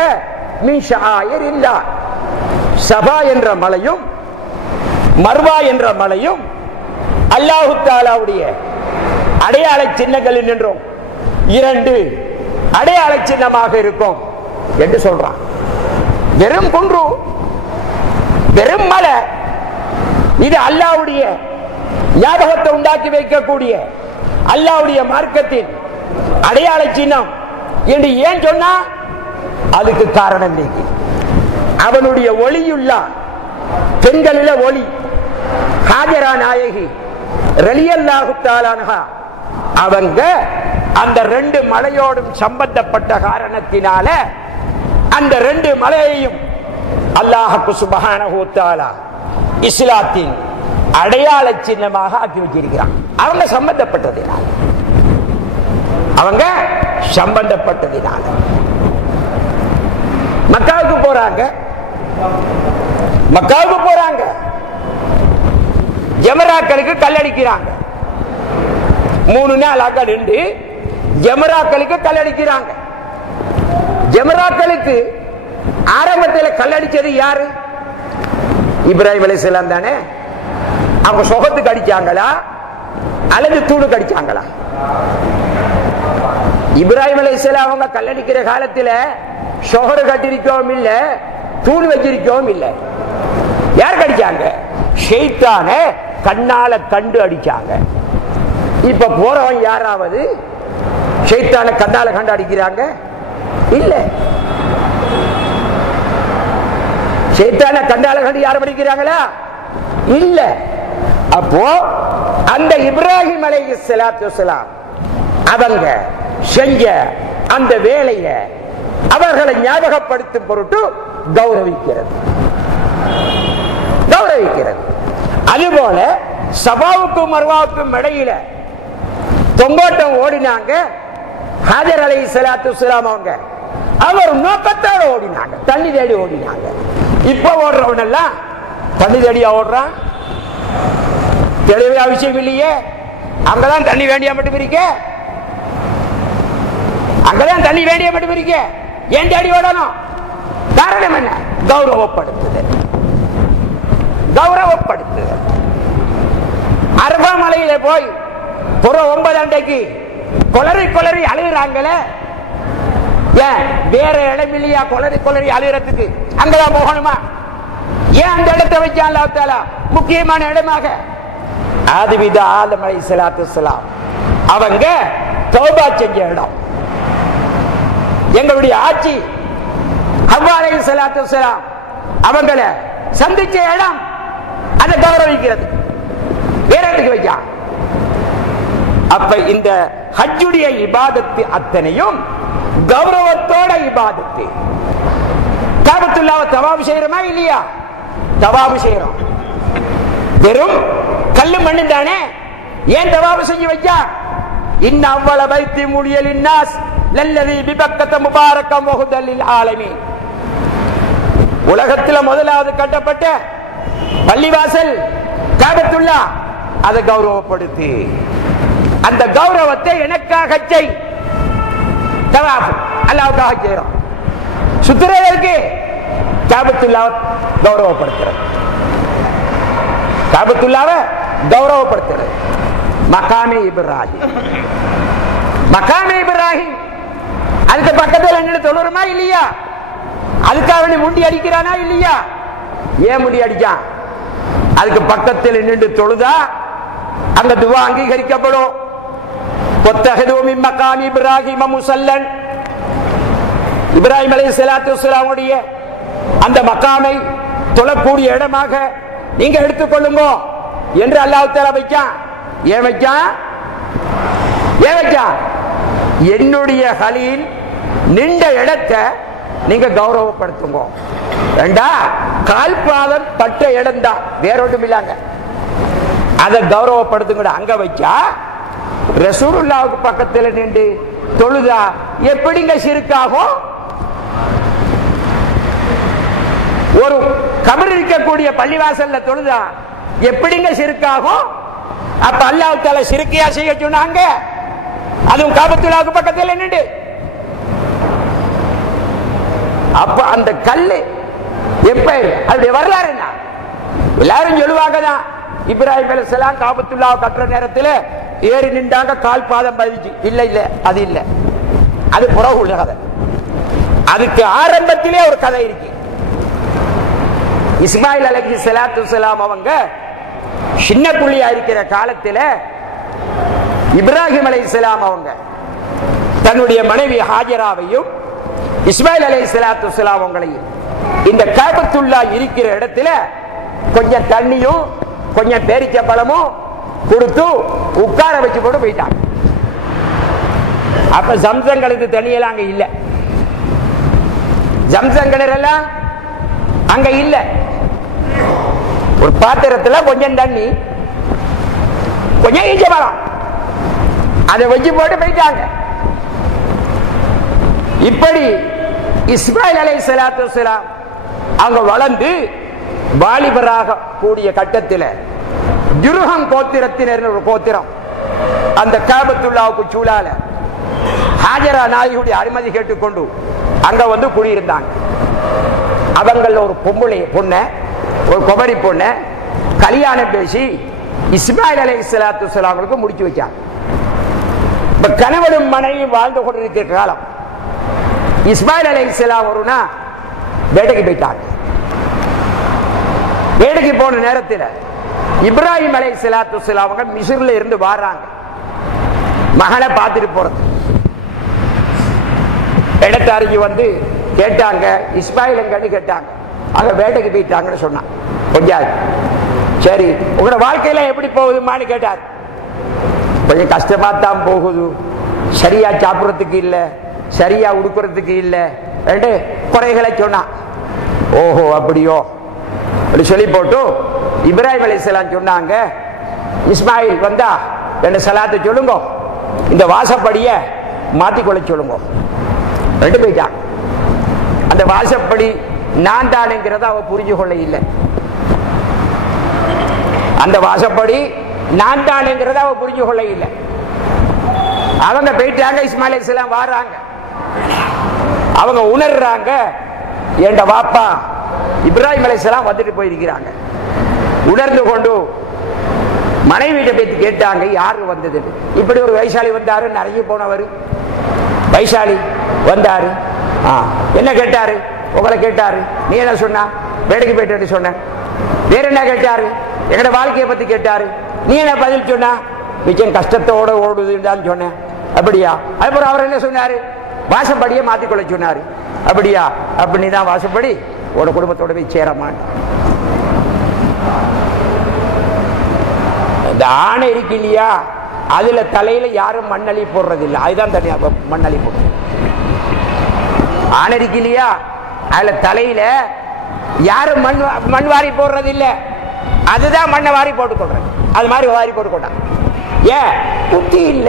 மின் ஷஆயிரில்லாஹ். ஸஃபா என்ற மலையும் மர்வா என்ற மலையும் அல்லாஹ் தஆலாவுடைய அடையாள சின்னங்கள் என்றும் இரண்டு அடையாள சின்னமாக இருக்கும் என்று சொல்றான். வெறும் குன்று, வெறும் மலை, இது அல்லாஹ்வுடைய ஞாபகத்தை உண்டாக்கி வைக்கக்கூடிய அல்லாஹ்வுடைய மார்க்கத்தின் அடையாள சின்னம் என்று ஏன் சொன்னா அதுக்கு காரணம் நீக்கி அவனுடைய ஒளியுள்ள பெண்களில ஒளி ஹாஜரா நாயகி ரலியல்லாஹு தஆலா அன்ஹா அவங்க அந்த ரெண்டு மலையோடும் சம்பந்தப்பட்ட காரணத்தினால அந்த ரெண்டு மலையையும் அல்லாஹ் சுப்ஹானஹு வ தஆலா இஸ்லாத்தின் அடையாள சின்னமாக ஆக்கி வச்சிருக்கிறான். அவங்க சம்பந்தப்பட்டதினால், அவங்க சம்பந்தப்பட்டதினால் மக்காவுக்கு போறாங்க. மக்காவுக்கு போறாங்க, ஜமராக்களுக்கு கல்லடிக்கிறாங்க. 3 நாள் அக்கா நின்று ஜமராக்களுக்கு கல்லடிக்கிறாங்க. ஜமராக்களுக்கு ஆரம்பத்தில் கல்லடிச்சது யாரு? இப்ராஹிம் அலைஹிஸ்ஸலாம் தானே. அவங்க சொகத்துக்கு அடிச்சாங்களா அல்லது தூணுக்கு அடிச்சாங்களா? இப்ராஹிம் அலைஹிஸ்ஸலாம் அவங்க கல்லடிக்கிற காலத்தில் சொகரு கட்டிருக்கவும் இல்லை, தூண் வச்சிருக்கவும் இல்லை. யார் அடிச்சாங்க? ஷைத்தான கண்ணால கண்டு அடிச்சாங்க. இப்ப போறவன் யாராவது ஷைத்தான கண்ணால கண்டு அடிக்கிறாங்க? இல்ல. ஷைத்தான கண்ணால கண்டு யாரும் அடிக்கிறாங்களா? இல்ல. அப்போ அந்த இப்ராஹிம் அலைஹிஸ்ஸலாத்து வஸ்ஸலாம் அவங்க செஞ்ச அந்த வேலையை அவர்களை ஞாபகப்படுத்தும் பொருட்டு கௌரவிக்கிறது. அதுபோல சபாவுக்கும் மர்வாவுக்கும் இடையில தொங்கோட்டம் ஓடினாங்க. ஹாஜர் அலைஹிஸ்ஸலாத்து வஸ்ஸலாம் அவங்க அவர் நோக்கத்தோடு ஓடினாங்க, தண்ணி தேடி ஓடினாங்க. இப்ப ஓடுறவன் எல்லாம் தண்ணி தேடியா ஓடுறான்? தெளிவா விஷயம் இல்லையே. அங்கதான் தண்ணி வேண்டிய மட்டும் இருக்க, அங்கதான் தண்ணி வேண்டிய மட்டும் இருக்க. ஏன் தேடி ஓடணும்? காரணம் என்ன? கௌரவப்படுத்துதல். கௌரவப்படுத்துதல். அரபா மலையில போய் புற 9 அண்டைக்கு கொளறி கொளறி அழுகிறாங்களே, ஏன் வேற இடம் இல்லையா கொளறி கொளறி அழுகிறதுக்கு? அங்கதான் போகணுமா? ஏன் அந்த இடத்தை வச்சா அல்லாஹ் தஆலா முக்கியமான இடமாக? ஆதிவிதா ஆதம் அலைஹிஸ்ஸலாத்து வஸ்ஸலாம் அவங்க தௌபா செஞ்ச இடம். எங்களுடைய ஆட்சி ஹவ்வா அலைஹிஸ்ஸலாத்து வஸ்ஸலாம் அவங்கள சந்திச்ச இடம். அதை கௌரவிக்கிறது. வேற இடத்துக்கு வச்சா. அப்ப இந்த ஹஜ்ஜுடைய இபாதத்து அத்தனையும் கௌரவத்தோட இபாதத்து. காபத்துல்லாஹ் தவாப் செய்யறோமா இல்லையா? தவாப் செய்யறோம். வெறும் கல்லு மண்ணு தானே, ஏன் தவாப் செஞ்சு வைச்சா? இன்ன அவ்வள பைத்தி முலியலின் நாஸ் லல்லதி பிபக்கத முபாரக்கம் வஹுதல் லில் ஆலமீன். உலகத்தில் முதலாவது கட்டப்பட்ட பள்ளிவாசல் காபத்துல்லாஹ், அதை கௌரவப்படுத்தி அந்த கௌரவத்தை எனக்காக செய். தவாப் அல்லாஹ்வுக்காக செய்றோம். சுத்துறதற்கு காபத்துல்லாஹ் கௌரவப்படுத்துறது, காபத்துல்லாஹ்வை கௌரவப்படுத்துறது. மகாமே இப்ராஹிம், மகாமே இப்ராஹிம் அதுக்கு பக்கத்தில் என்ன தொழுறமா இல்லையா? அதுக்காக நீ முண்டி அடிக்கிறானா இல்லையா? ஏன் முண்டி அடிக்கான்? அதுக்கு பக்கத்தில் நின்று தொழுதா அந்த துவா அங்கீகரிக்கப்படும். இப்ராஹிம் முசல்லன், இப்ராஹிம் அலைஹிஸ்ஸலாத்து வஸ்ஸலாமுடைய அந்த மக்காமை தொழக்கூடிய இடமாக நீங்க எடுத்துக்கொள்ளுங்க என்று அல்லாஹ் தஆலா வைச்சான். ஏன் வைச்சான்? ஏன் வைச்சான்? என்னுடைய ஹலீல் நின்ற இடத்தை நீங்க கௌரவப்படுத்துங்க. ரெண்டா கால்பாதம் பட்ட இடம் தான், வேற ஒன்றும் இல்லாங்க. அதை கௌரவப்படுத்துங்க. அங்க வச்சா ரசூலுல்லாஹ்வுக்கு பக்கத்தில் நின்று தொழுதா எப்படிங்க ஷிர்காகும்? ஒரு கபர் இருக்கக்கூடிய பள்ளிவாசல்ல தொழுதா எப்படிங்க ஷிர்காகும்? அப்ப அல்லாஹ் தஆலா ஷிர்கியா செய்ய சொன்னாங்க, அதுவும் காபத்துல்லாஹ்வுக்கு பக்கத்தில் நின்று. அப்ப அந்த கல்லு எப்ப அதோட வரலாறு என்ன? எல்லாரும் சொல்லுவாங்க தான், இப்ராஹிம் அலைஹிஸ்ஸலாம் காபத்துல்லாஹ் கட்டுற நேரத்தில் ஏறி நின்றாங்க, கால் பாதம் பதிச்சு. இல்ல இல்ல, அது இல்ல, அது புறவு உள்ள கதை. அதுக்கு ஆரம்பத்திலே ஒரு கதை இருக்கு. இஸ்மாயில் அலைஹிஸ்ஸலாத்து வஸ்ஸலாம் அவங்க சின்ன புள்ளியா இருக்கிற காலத்தில் இப்ராஹிம் அலைஹிஸ்ஸலாம் அவங்க தன்னுடைய மனைவி ஹாஜராவையும் இஸ்மாயில் அலைஹிஸ்ஸலாத்து வஸ்ஸலாம் அவங்களையும் இந்த காபத்துல்லாஹ் இருக்கிற இடத்துல கொஞ்சம் தண்ணியும் கொஞ்சம் பேரிச்ச பழமும் கொடுத்து உட்கார வச்சு போட்டு போயிட்டாங்க. அப்ப ஜம்சங்களுக்கு தண்ணியெல்லாம் அங்க இல்ல, ஜம்சம் கிணறெல்லாம் அங்க இல்ல. ஒரு பாத்திரத்துல கொஞ்சம் தண்ணி கொஞ்சம் ஈச்ச பழம் அதை வச்சு போட்டு போயிட்டாங்க. இப்படி இஸ்மாயில் அலைஹிஸ்ஸலாத்து வஸ்ஸலாம் அவங்க வளர்ந்து வாலிபராக கூடிய கட்டத்தில் ஜுருஹம் கோத்திரத்தினர் ஒரு கோத்திரம் அந்த காபத்துல்லாஹ்வுக்கு சூழால ஹாஜரா நாயகியுடைய அனுமதி கேட்டுக்கொண்டு அங்க வந்து குடியிருந்தாங்க. அவங்கள ஒரு பொண்ணை, ஒரு குமரி பொண்ணை கல்யாணம் பேசி இஸ்மாயில் அலைஹிஸ்ஸலாத்து வஸ்ஸலாமுக்கு முடிச்சு வச்சாங்க. இப்ப கணவனும் மனைவி வாழ்ந்து கொண்டிருக்கிற காலம் இஸ்மாயில் அலைஹிஸ்ஸலாம் ஒருனா வேட்டைக்கு போயிட்டாங்க. வேட்டைக்கு போன நேரத்தில் இப்ராஹிம் அலைஹிஸ்ஸலாத்து வஸ்ஸலாம் அவங்க மிஸ்ர்ல இருந்து வர்றாங்க மகனை பார்த்துட்டு போறது. இடத்தை அறிஞ்சு வந்து கேட்டாங்க, இஸ்மாயில் எங்கன்னு கேட்டாங்க. அங்க வேட்டைக்கு போயிட்டாங்கன்னு சொன்னான். கொஞ்சம் சரி, உங்களோட வாழ்க்கையில எப்படி போகுதுமான்னு கேட்டார். கொஞ்சம் கஷ்டமா தான் போகுது, சரியா சாப்பிட்றதுக்கு இல்லை, சரியா உடுக்கிறதுக்கு இல்லை என்று குறைகளை சொன்னான். ஓஹோ அப்படியோ அப்படி சொல்லி போட்டு இப்ராஹிம் அலைஹிஸ்ஸலாம் சொன்னாங்க, இஸ்மாயில் வந்தா ரெண்டு சலாத்தை சொல்லுங்க, இந்த வாசப்படியை மாத்திக்கொள்ள சொல்லுங்க. ரெண்டு போயிட்டான். அந்த வாசப்படி நான் தானேங்கிறத அவ புரிஞ்சு கொள்ள இல்லை. அந்த வாசப்படி நான் தானேங்கிறத அவ புரிஞ்சு கொள்ள இல்லை. அவங்க போயிட்டாங்க. இஸ்மாயில் அலைஹிஸ்ஸலாம் வர்றாங்க. அவங்க உணர்றாங்க, என்ற வாப்பா இப்ராஹிம் அலைஹிஸ்ஸலாம் வந்துட்டு போயிருக்கிறாங்க. உணர்ந்து கொண்டு மனைவியிட்ட போய் கேட்டாங்க, யாரு வந்தது? இப்படி ஒரு வைசாலி வந்தாரு, நிறைய போனவர் வைசாலி வந்தாரு. என்ன கேட்டாரு? உங்களை கேட்டாரு. நீ என்ன சொன்னா? வேலைக்கு போயிட்டு சொன்ன. வேற என்ன கேட்டாரு? எங்களோட வாழ்க்கையை பத்தி கேட்டாரு. நீ என்ன பதில் சொன்னா? மிச்சம் கஷ்டத்தோட ஓடுதுன்னு சொன்னேன். அப்படியா? அதுக்கப்புறம் அவர் என்ன சொன்னாரு? வாசப்படியை மாத்திக்கொள்ள சொன்னாரு. அப்படியா? அப்படி நீதான் வாசப்படி உட குடும்பத்தோட போய் சேரமான். இந்த ஆணை இருக்கு இல்லையா, அதுல தலையில யாரும் மண்ணளி போடுறது இல்லை. அதுதான் தனியா மண்ணளி போடுறது. ஆனரிக்கு இல்லையா, அதுல தலையில யாரும் மண் வாரி போடுறது இல்ல, அதுதான் மண்ணை வாரி போட்டுக் கொள்றது. அது மாதிரி வாரி போட்டுக்கொண்டான். ஏன்? புத்தி இல்ல,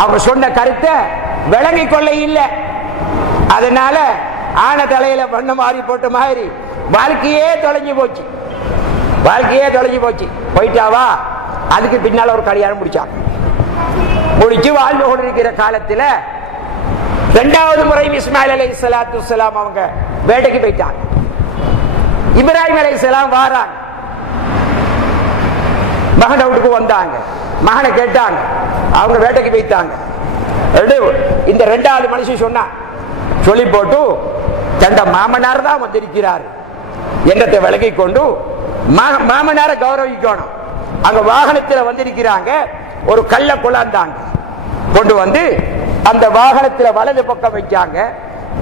அவங்க சொன்ன கருத்தை விளங்கிக் கொள்ள இல்லை. அதனால ஆன தலையில மண்ணை மாறி போட்ட மாதிரி வாழ்க்கையே தொலைஞ்சு போச்சு. வாழ்க்கையே தொலைஞ்சு போச்சு. போயிட்டாவா? அதுக்கு பின்னால ஒரு கல்யாணம் முடிச்சாங்க. முடிச்சு வாழ்ந்து கொண்டிருக்கிற காலத்தில் இரண்டாவது முறை இஸ்மாயில் அலைஹிஸ்ஸலாத்து வஸ்ஸலாம் அவங்க வேட்டைக்கு போயிட்டாங்க. இப்ராஹிம் அலைஹிஸ்ஸலாம் வாராங்க, மகன் வீட்டுக்கு வந்தாங்க. மகனை கேட்டாங்க, அவங்க வேட்டைக்கு போயிட்டாங்க. இந்த இரண்டாவது மனுஷன் சொன்னா சொல்லி போட்டு தண்ட மாமனார் தான் வந்திருக்கிறார் என்றதை விலகி கொண்டு மாமனாரை கௌரவிக்கணும். அங்க வாகனத்தில் வந்திருக்கிறாங்க. ஒரு கல்ல கொண்டாந்தாங்க, கொண்டு வந்து அந்த வாகனத்தில் வலது பக்கம் வச்சாங்க.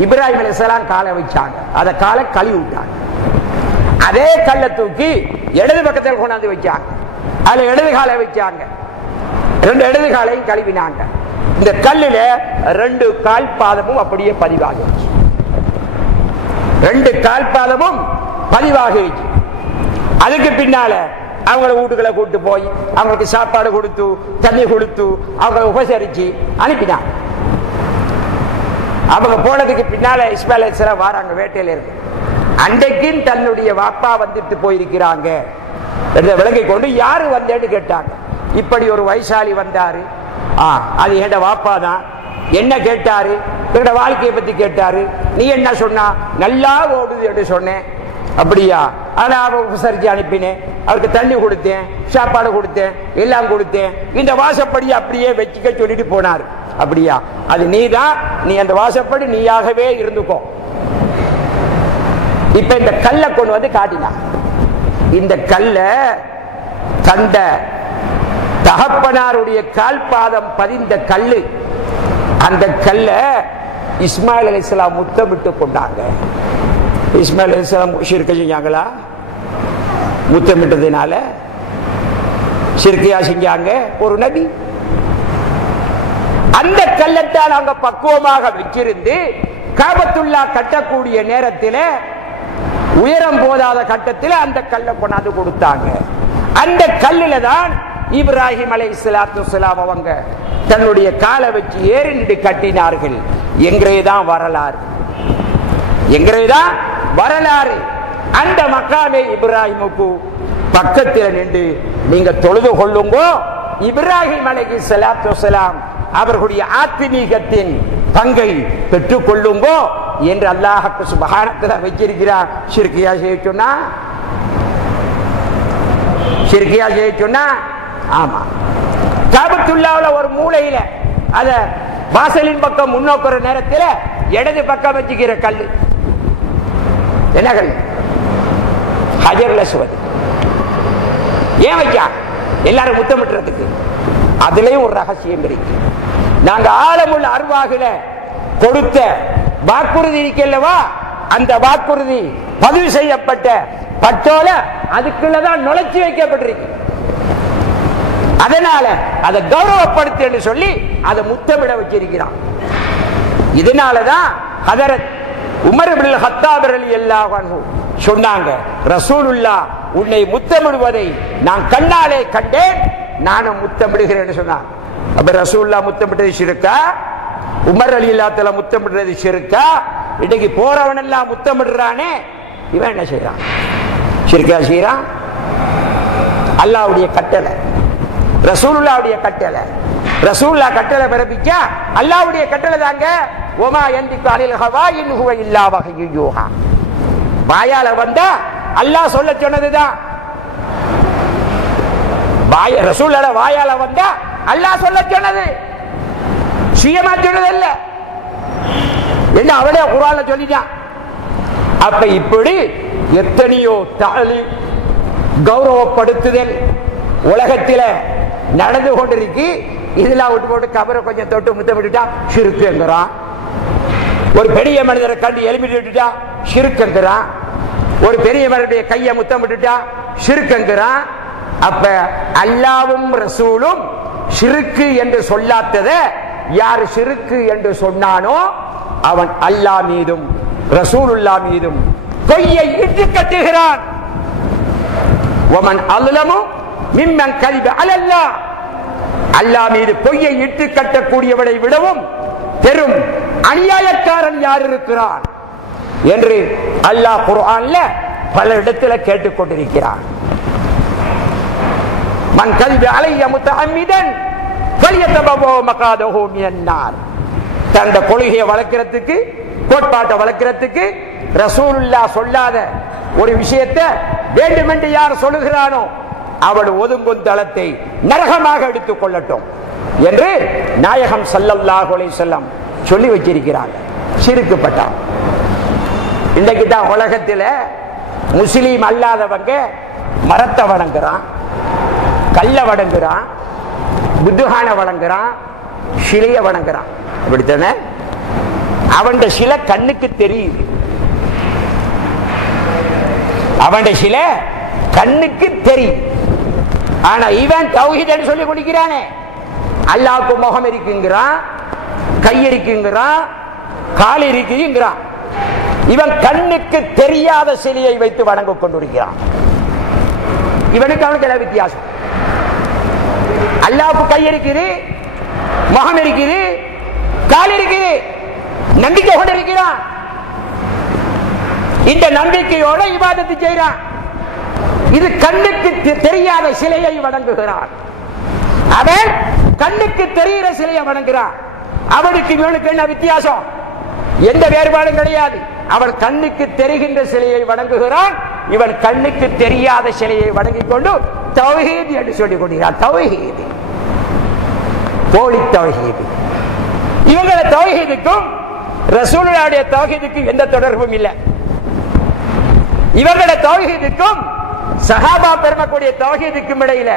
இப்ராஹிம் அலைஹிஸ்ஸலாம் காலை வச்சாங்க, அதை காலை கழுவி விட்டாங்க. அதே கல்லை தூக்கி இடது பக்கத்தில் கொண்டாந்து வச்சாங்க, அதுல இடது காலை வச்சாங்க. ரெண்டு இடது காலையும் கழுவினாங்க. இந்த கல்லுல ரெண்டு கால் பாதமும் அப்படியே பதிவாகிடுச்சு. ரெண்டு கால் பாதமும் பதிவாகிடுச்சு. அதுக்கு பின்னால அவங்கள வீட்டுக்களை கூட்டு போய் அவங்களுக்கு சாப்பாடு கொடுத்து தண்ணி கொடுத்து அவங்களை உபசரிச்சு அனுப்பினாங்க. அவங்க போனதுக்கு பின்னால இஸ்மாயில் அலைஹிஸ்ஸலாம் வாராங்க, வேட்டையில இருக்கு. அன்றைக்கும் தன்னுடைய வாப்பா வந்துட்டு போயிருக்கிறாங்க என்ற விளங்கி கொண்டு யாரு வந்தேன்னு கேட்டாங்க. இப்படி ஒரு வயசாளி வந்தாரு, அது என் வாப்பா தான். என்ன கேட்டாரு? என்னோட வாழ்க்கையை பத்தி கேட்டாரு. நீ என்ன சொன்னா? நல்லா ஓடுது என்று சொன்னேன். அப்படியா? அதான் உபசரிச்சு அனுப்பினேன், அவருக்கு தண்ணி கொடுத்தேன், சாப்பாடு கொடுத்தேன், எல்லாம் கொடுத்தேன். இந்த வாசப்படி அப்படியே வச்சுக்க சொல்லிட்டு போனார். அப்படியா? அது நீதான், நீ அந்த வாசப்படி நீயாகவே இருந்துக்கோ. இப்ப இந்த கல்லை கொண்டு வந்து காட்டினா. இந்த கல்ல தந்த தகப்பனாருடைய கால் பாதம் பதிந்த கல்லு. அந்த கல்ல இஸ்மாயில் அலைஹிஸ்ஸலாம் முத்தமிட்டு கொண்டாங்க. இஸ்மாயில் அலைஹிஸ்ஸலாம் ஷிர்க் செஞ்சாங்களா? முத்தமிட்டதுனால ஷிர்கியா செஞ்சாங்க ஒரு நபி. அந்த கல்லத்தால் அவங்க பக்குவமாக வச்சிருந்து காபத்துல்லா கட்டக்கூடிய நேரத்தில் உயரம் போதாத கட்டத்தில் அந்த கல்லை கொண்டாந்து கொடுத்தாங்க. அந்த கல்லில தான் இப்ராஹிம் அலைஹிஸ்ஸலாத்து வஸ்ஸலாம் அவங்க தன்னுடைய காலை வச்சு ஏறி நின்று கட்டினார்கள் என்கிறதான் வரலாறு. என்கிறதான் வரலாறு. அந்த மக்காமே இப்ராஹிமுக்கு பக்கத்தில் நின்று நீங்க தொழுது கொள்ளுங்கோ, இப்ராஹிம் அலைஹிஸ்ஸலாத்து வஸ்ஸலாம் அவர்களுடைய ஆத்மீகத்தின் பங்கை பெற்றுக் கொள்ளுங்கோ என்று அல்லாஹ் சுப்ஹானஹு வச்சிருக்கிறார். ஷிர்கியா செய்ய சொன்னா, ஷிர்கியா செய்ய சொன்னா, ஆமா, காபத்துல்லாவுல ஒரு மூலையில அத வாசலின் பக்கம் முன்னோக்குற நேரத்தில் இடது பக்கம் வச்சுக்கிற கல்லு என்ன கல்? ஹஜருல் அஸ்வத். ஏன் வைக்கா? எல்லாரும் முத்தமிட்டுறதுக்கு. அதுலயும் ஒரு ரகசியம் இருக்கு. நாங்க ஆலமுல் அர்வாஹில கொடுத்த வாக்குறுதி இருக்கல்லவா, அந்த வாக்குறுதி பதிவு செய்யப்பட்ட பட்டோல அதுக்குள்ளதான் நுழைச்சி வைக்கப்பட்டிருக்கு. அதனால அதை கௌரவப்படுத்து என்று சொல்லி அதை முத்தமிட வச்சிருக்கிறான். இதனாலதான் ஹதரத் உமர் இப்னுல் கத்தாப் ரலியல்லாஹு அன்ஹு சொன்னாங்க, ரசூலுல்லாஹ் உன்னை முத்தமிடுவதை நான் கண்ணாலே கண்டேன், நானும் முத்தமிடுகிறேன் சொன்னாங்க. அப்ப ரசூலுல்லாஹ் முத்தமிட்டது ஷிர்கா? உமர் ரலியல்லாஹு தஆலா முத்தமிடுறது ஷிர்கா? இன்னைக்கு போறவன் எல்லாம் முத்தமிடுறானே, இவன் என்ன செய்யறான்? ஷிர்கா செய்யறான். அல்லாஹ்வுடைய கட்டளை, ரசூலுல்லாஹ்வுடைய கட்டளை. ரசூலுல்லாஹ் கட்டளை பிறப்பிச்சா அல்லாஹ்வுடைய கட்டளை தாங்க. வமா யந்திகு அனில் ஹவா இன் ஹுவ இல்லா வஹ்யு யூஹா. வாயால வந்தா அல்லாஹ் சொல்ல சொன்னதுதான். ரசூலுல்லாஹ் வாயால வந்தா அல்லாஹ் சொல்ல சொன்னது, சுயமா சொன்னது இல்ல. என்ன அவனே குர்ஆன்ல சொல்லிட்டான். அப்ப இப்படி எத்தனையோ தஅலீம், கௌரவப்படுத்துதல் உலகத்தில நடந்து கொண்டிருக்கு. இதெல்லாம் விட்டு போட்டு கபரை கொஞ்சம் தொட்டு முத்தமிட்டுட்டா ஷிர்க்குங்கிறான். ஒரு பெரிய மனிதரை கண்டு எலும்பிட்டுட்டா ஷிர்க்குங்கிறான். ஒரு பெரிய மனிதனுடைய கையை முத்தமிட்டுட்டா ஷிர்க்குங்கிறான். அப்ப அல்லாஹ்வும் ரசூலும் ஷிர்க்கு என்று சொல்லாதத யார் ஷிர்க்கு என்று சொன்னானோ அவன் அல்லாஹ் மீதும் ரசூலுல்லாஹ் மீதும் பொய்யை இட்டு கட்டுகிறான். அல்லாஹ் மீது பொய்யை இட்டு கட்டக்கூடியவனை விடவும் பெரும் அநியாயக்காரன் யார் இருக்கிறான் என்று அல்லாஹ் குர்ஆன்ல பல இடத்துல கேட்டுக்கொண்டிருக்கிறான். மன் கல்ப அலைய முத்தஅம்மிதன் ஃபல்யதபவ மகாதஹு மினன் நார். தந்த கொள்கையை வளர்க்கிறதுக்கு, கோட்பாட்டை வளர்க்கிறதுக்கு ரசூலுல்லாஹ் சொல்லாத ஒரு விஷயத்தை வேண்டுமென்று யார் சொல்லுகிறானோ அவள் ஒதுங்கும் தளத்தை நரகமாக எடுத்துக் கொள்ளட்டும் என்று நாயகம் ஸல்லல்லாஹு அலைஹி வஸல்லம் சொல்லி வச்சிருக்கிறாங்க. சிறுக்குப்பட்டான். இன்றைக்கு தான் உலகத்தில் முஸ்லீம் அல்லாதவங்க மரத்தை வணங்குறான், கல்ல வணங்குறான், புத்துகான வணங்குறான், சிலையை வணங்குறான். அப்படித்தானே? அவன் சிலை கண்ணுக்கு தெரியுது, அவன் சிலை கண்ணுக்கு தெரியும். ஆனா இவன் தௌஹீத் சொல்லி கொடுக்கிறானே, அல்லாஹ்வுக்கு முகம் இருக்குங்கிறான், கை இருக்குங்கிறான், கால் இருக்குங்கிறான். இவன் கண்ணுக்கு தெரியாத சிலையை வைத்து வணங்க கொண்டிருக்கிறான். இவனுக்கு அவனுக்கு என்ன வித்தியாசம்? அல்லாஹ்வுக்கு கை இருக்குது, முகம் இருக்குது, கால் இருக்குது, நம்பிக்கை கொண்டு இருக்கிறான். இந்த நம்பிக்கையோட இபாதத்து செய்கிறான். இது கண்ணுக்கு தெரியாத சிலையை வணங்குகிறான். அவன் கண்ணுக்கு தெரிகிற சிலையை வணங்குகிறான். அவனுக்கு இவனுக்கு என்ன வித்தியாசம்? எந்த வேறுபாடும் கிடையாது. அவன் கண்ணுக்கு தெரிகின்ற சிலையை வணங்குகிறான், இவன் கண்ணுக்கு தெரியாத சிலையை வணங்கிக் கொண்டு தௌஹீத் என்று சொல்லிக் கொள்கிறான். தௌஹீத், போலி தௌஹீத். இவங்கள தௌஹீதுக்கும் ரசூலுல்லாஹ்வுடைய தௌஹீதுக்கும் எந்த தொடர்பும் இல்லை. இவங்கள தௌஹீதுக்கும் சஹாபா பெருமக்களுடைய தௌஹீதுக்கும் இடையில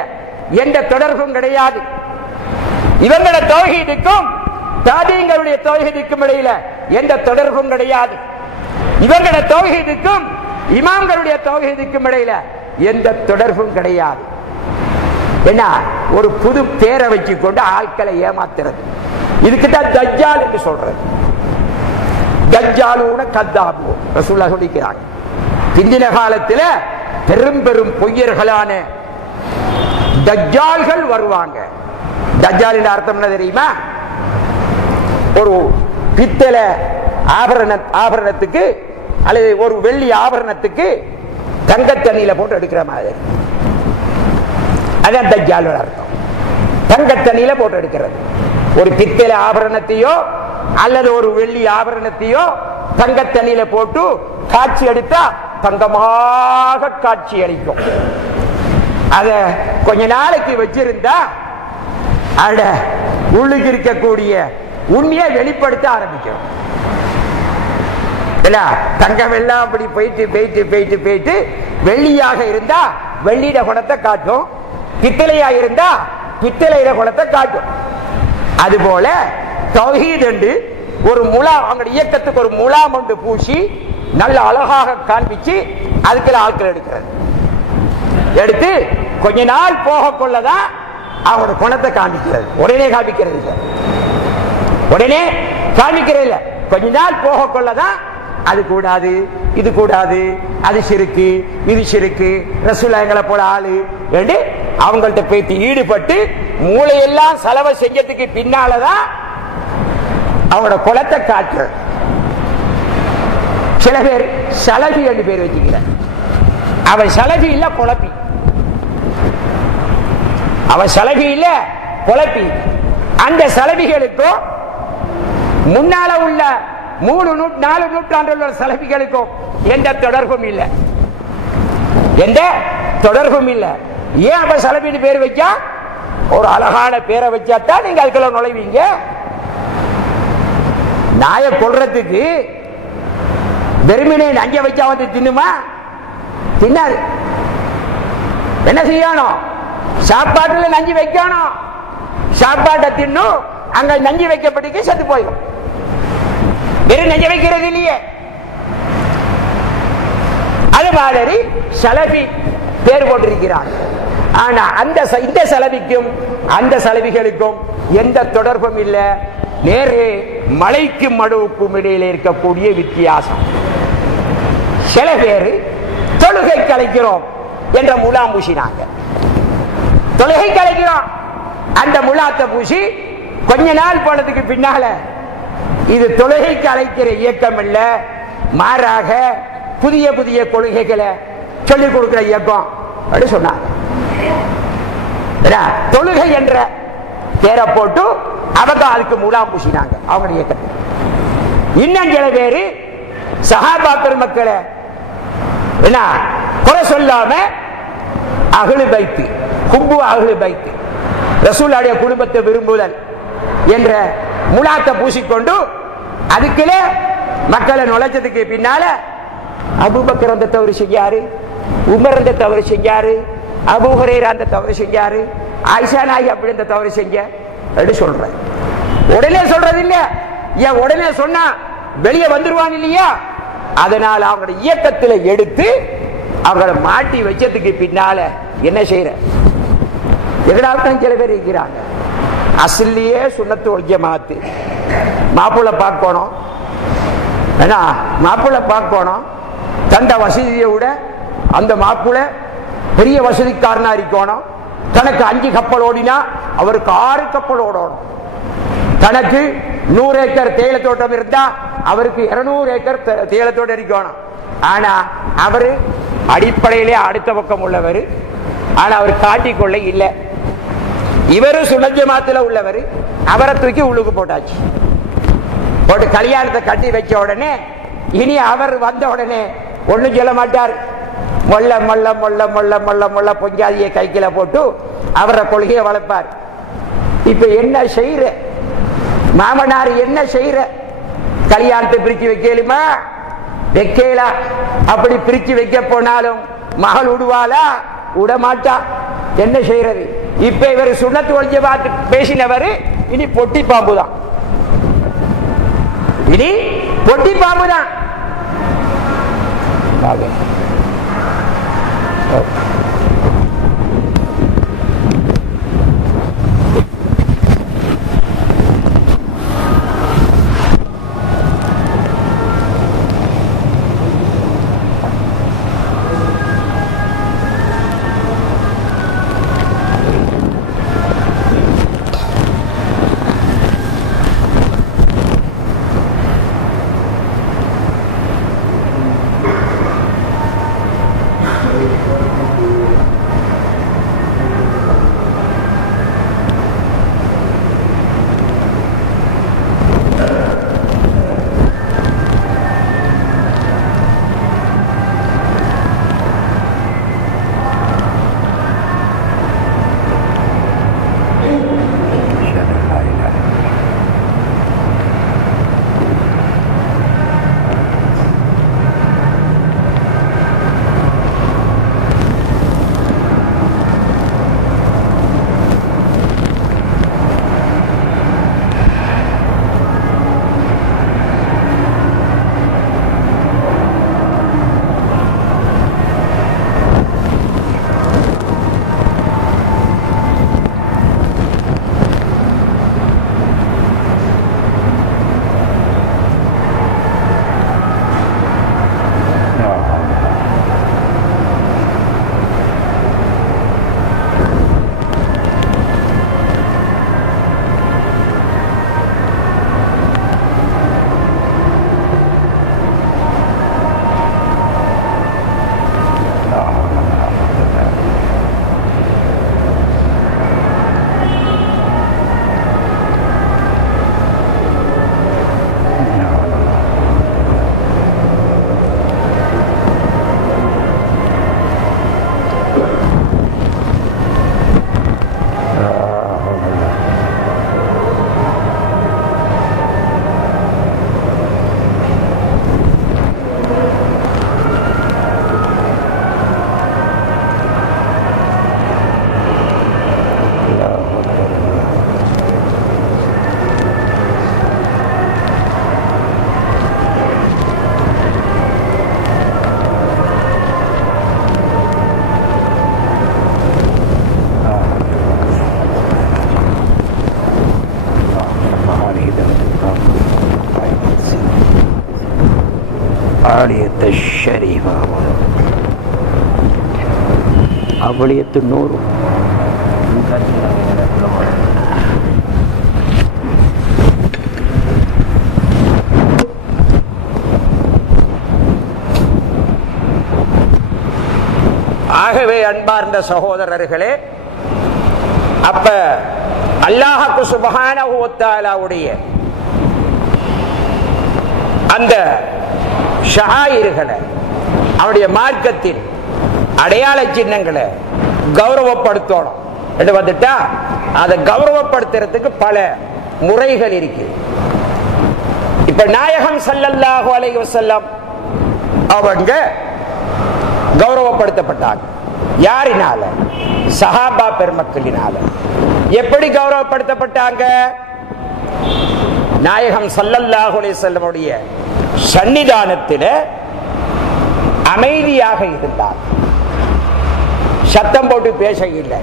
எந்த தொடர்பும் கிடையாது. இவங்கள தௌஹீதுக்கும் தாபீங்களுடைய தௌஹீதுக்கும் இடையில எந்த தொடர்பும் கிடையாது. இவங்கள தௌஹீதுக்கும் இமாம்களுடைய தௌஹீதுக்கும் இடையில எந்த தொடர்பும் கிடையாது. என்ன ஒரு புது பேரை வச்சு கொண்டு ஆட்களை ஏமாத்துறது, இதுக்குதான் தஜ்ஜால் என்று சொல்றது. தஜ்ஜாலூன கத்தாபு ரசூலுல்லாஹ் சொல்லிக்கிறாங்க. பிந்தின காலத்தில் பெரும் பெரும் பொய்யர்களான தஜ்ஜால்கள் வருவாங்க. தஜ்ஜாலின் அர்த்தம் என்ன தெரியுமா? ஒரு பித்தளை ஆபரணத்துக்கு அல்லது ஒரு வெள்ளி ஆபரணத்துக்கு தங்க தண்ணியில போட்டு எடுக்கிற மாதிரி, அதான் தஜ்ஜாலோட அர்த்தம். தங்க தண்ணியில போட்டு எடுக்கிறது. ஒரு பித்தளை ஆபரணத்தையோ அல்லது ஒரு வெள்ளி ஆபரணத்தையோ தங்க தண்ணியில போட்டு காட்சி எடுத்தா தங்கமாக காட்சி அளிக்கும். அத கொஞ்ச நாளைக்கு வச்சிருந்தா அட உள்ளுக்கு இருக்கக்கூடிய உண்மையை வெளிப்படுத்த ஆரம்பிக்கும். தங்கம் எல்லாம் அப்படி போயிட்டு போயிட்டு போயிட்டு போயிட்டு வெள்ளியாக இருந்தா வெள்ளியிட குணத்தை காட்டும், பித்தளையா இருந்தா பித்தளையிட குணத்தை காட்டும். அதுபோல தௌஹீத் என்று ஒரு முலா, அவங்களுடைய இயக்கத்துக்கு ஒரு முலாம் ஒன்று பூசி நல்ல அழகாக காண்பிச்சு அதுக்குள்ள ஆட்கள் எடுக்கிறது. எடுத்து கொஞ்ச நாள் போக கொள்ளதான் அவங்களோட குணத்தை காண்பிக்கிறது. உடனே காண்பிக்கிறது இல்லை, உடனே காண்பிக்கிறது இல்லை. கொஞ்ச நாள் போக கொள்ளதான் அது கூடாது, இது கூடாது, அது சிறுக்கு, இது சிறுக்கு, ரசூலுல்லாஹ்களை போல ஆளு என்று அவங்கள்ட்ட பேசி ஈடுபட்டு மூளையெல்லாம் செலவை செஞ்சதுக்கு பின்னாலதான் அவங்களோட குலத்தை காட்டுற. சில பேர் சலபி என்று பேர் வச்சுக்கிற. அவன் சலபி இல்ல குழப்பி, அவன் சலபி இல்ல குழப்பி. அந்த சலபிகளுக்கும் முன்னால உள்ள 3-4 நூற்றாண்டுள்ள சலபிகளுக்கும் எந்த தொடர்பும் இல்லை, எந்த தொடர்பும் இல்லை. ஏன் அவன் சலபின்னு பேர் வச்சா? ஒரு அழகான பேரை வச்சாத்தான் நீங்க அதுக்குள்ள நுழைவீங்க. நாயை கொல்றதுக்கு வெறுமனே நஞ்ச வச்சா வந்து தின்னுமா? தின்னாது. என்ன செய்யணும்? சாப்பாட்டுல நஞ்சு வைக்கணும். சாப்பாட்டை தின்னும், அங்க நஞ்சு வைக்கப்பட்டு செத்து போயிடும். வெறும் நஞ்ச வைக்கிறது இல்லையே. அது மாதிரி சலபி பேர் போட்டிருக்கிறார். ஆனா இந்த சலபிக்கும் அந்த சலபிகளுக்கும் எந்த தொடர்பும் இல்லை. நேரு மலைக்கு மடுவுக்கும் இடையில இருக்கக்கூடிய வித்தியாசம். சில பேர் தொழுகை கலைக்கிறோம் என்ற முலா பூசினாங்க. தொழுகை கலைக்கிறோம் அந்த முலாத்தை பூசி கொஞ்ச நாள் போனதுக்கு பின்னால இது தொழுகைக்கு அழைக்கிற இயக்கம் இல்ல, மாறாக புதிய புதிய கொள்கைகளை சொல்லிக் கொடுக்கிற இயக்கம் அப்படி சொன்னாங்க. தொழுகை என்ற பேரை போட்டு அவங்க அதுக்கு முலாம் பூசினாங்க அவங்க இயக்கத்தை. இன்னும் சில பேரு சஹாபாக்கள் மக்களை என்ன குறை சொல்லாம அஹ்லு பைத், ஹுப்பு அஹ்லு பைத், ரசூலுடைய குடும்பத்தை விரும்புதல் என்ற முலாத்தை பூசிக்கொண்டு அதுக்குள்ள மக்களை நுழைச்சதுக்கு பின்னால அபூபக்கர் அந்த தவறு செஞ்சாரு, உமர் அந்த தவறு செஞ்சாரு, அபூ ஹுரைரா அந்த தவறு செஞ்சாரு, ஆயிஷா நாயகி அப்படி அந்த தவறு செஞ்ச அப்படி சொல்ற. உடனே சொல்றது இல்ல, ஏன் உடனே சொன்னா வெளியே வந்துருவாங்க இல்லையா? அதனால அவங்களோட இயக்கத்தில் எடுத்து அவங்களை மாட்டி வச்சதுக்கு பின்னால என்ன செய்யற எங்கடாத்தான் சில பேர் இருக்கிறாங்க. அசல்லையே சுன்னத்து வல் ஜமாஅத், மாப்பிள்ளை பார்க்கணும், மாப்பிள்ளை பார்க்கணும், தண்ட வசதியை விட அந்த மாப்பிள்ளை பெரிய வசதிக்காரனா இருக்கணும். தனக்கு 5 கப்பல் ஓடினா அவருக்கு 6 கப்பல் ஓடணும். தனக்கு 100 ஏக்கர் தேயிலை தோட்டம் இருந்தா அவருக்கு 200 ஏக்கர் தேயிலை தோட்டம் இருக்கணும். ஆனா அவரு அடிப்படையிலே அடுத்த பக்கம் உள்ளவர், ஆனா அவர் காட்டிக்கொள்ள இல்லை. இவரு சுன்னத் ஜமாத்துல உள்ளவர், அவரை தூக்கி உள்ளுக்கு போட்டாச்சு. போட்டு கல்யாணத்தை கட்டி வச்ச உடனே இனி அவர் வந்த உடனே ஒண்ணும் சொல்ல மாட்டார். மொல்ல மொல்ல மொல்ல மொல்ல மொல்ல மொல்ல பொஞ்சாதியை கைக்கில போட்டு அவரை கொள்கையை வளர்ப்பார். இப்ப என்ன செய்யற மாமனார், என்ன செய்யற? கல்யாணத்தை பிரிச்சு வைக்கலுமா? வைக்கல. அப்படி பிரிச்சு வைக்க போனாலும் மகள் விடுவாளா? விட மாட்டா. என்ன செய்யறது? இப்ப இவர் சுன்னத்து வல் ஜமாஅத் பேசினவர் இனி பொட்டி பாம்பு தான், இனி பொட்டி பாம்பு தான். அவளியத்து 100 ஆகவே அன்பார்ந்த சகோதரர்களே, அப்ப அல்லாஹ் சுப்ஹானஹு வ தஆலாவுடைய அந்த ஷஆயிர்களை, அவருடைய மார்க்கத்தின் அடையாள சின்னங்களை கௌரவப்படுத்தணும் என்று வந்துட்டா அதை கௌரவப்படுத்துறதுக்கு பல முறைகள் இருக்கு. இப்ப நாயகம் ஸல்லல்லாஹு அலைஹி வஸல்லம் அவங்க கௌரவப்படுத்தப்பட்டாங்க. யாரினால? சஹாபா பெருமக்களினால. எப்படி கௌரவப்படுத்தப்பட்டாங்க? நாயகம் ஸல்லல்லாஹு அலைஹி வஸல்லம் உடைய சன்னிதானத்தில் அமைதியாக இருந்தார். சத்தம் போட்டு பேச இல்லை.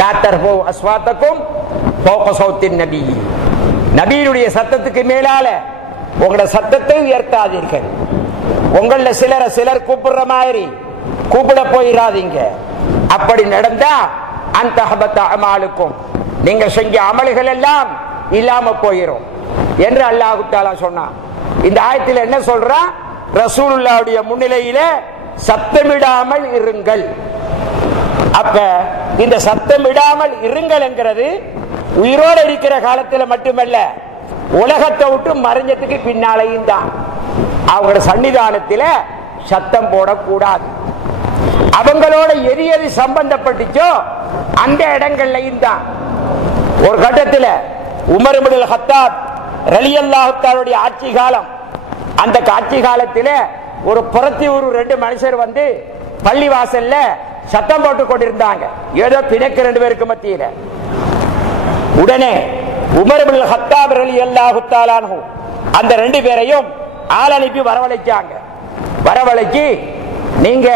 லா தர்ஃபு அஸ்வாத்தக்கும் ஃபௌக ஸௌத்தின் நபி, நபியுடைய சத்தத்துக்கு மேலால உங்களோட சத்தத்தை உயர்த்தாதீர்கள். உங்கள சிலர் கூப்பிடுற மாதிரி கூப்பிட போயிடாதீங்க. அப்படி நடந்தா அந்த அமாலுக்கும், நீங்க செஞ்ச அமல்கள் எல்லாம் இல்லாம போயிடும் என்று அல்லாஹ் தஆலா சொன்னான். இந்த ஆயத்தில் என்ன சொல்றான்? ரசூலுல்லாஹ்வுடைய முன்னிலையில சத்தமிடாமல் இருங்கள். அப்ப இந்த சத்தமிடாமல் இருங்கள் என்கிறது உயிரோடு இருக்கிற காலத்துல மட்டுமல்ல, உலகத்தை விட்டு மறைஞ்சதுக்கு பின்னாலையும் தான். அவங்களோட சன்னிதானத்தில சத்தம் போடக்கூடாது. அவங்களோட எது சம்பந்தப்பட்டுச்சோ அந்த இடங்கள்லையும் தான். ஒரு கட்டத்தில் உமர் இப்னுல் கத்தாப் ரலியல்லாஹு தஆலாவுடைய ஆட்சி காலம், அந்த ஆட்சி காலத்தில் ஒரு புறத்தி ஊர் 2 மனுஷர் வந்து பள்ளிவாசல்ல சத்தம் போட்டு கொண்டிருந்தாங்க. ஏதோ பிணக்கு 2 பேருக்கு மத்தியில. உடனே உமர் இப்னுல் கத்தாப் ரலியல்லாஹு தஆலா அன்ஹு அந்த 2 பேரையும் ஆள் அனுப்பி வரவழைச்சாங்க. வரவழைச்சி, நீங்க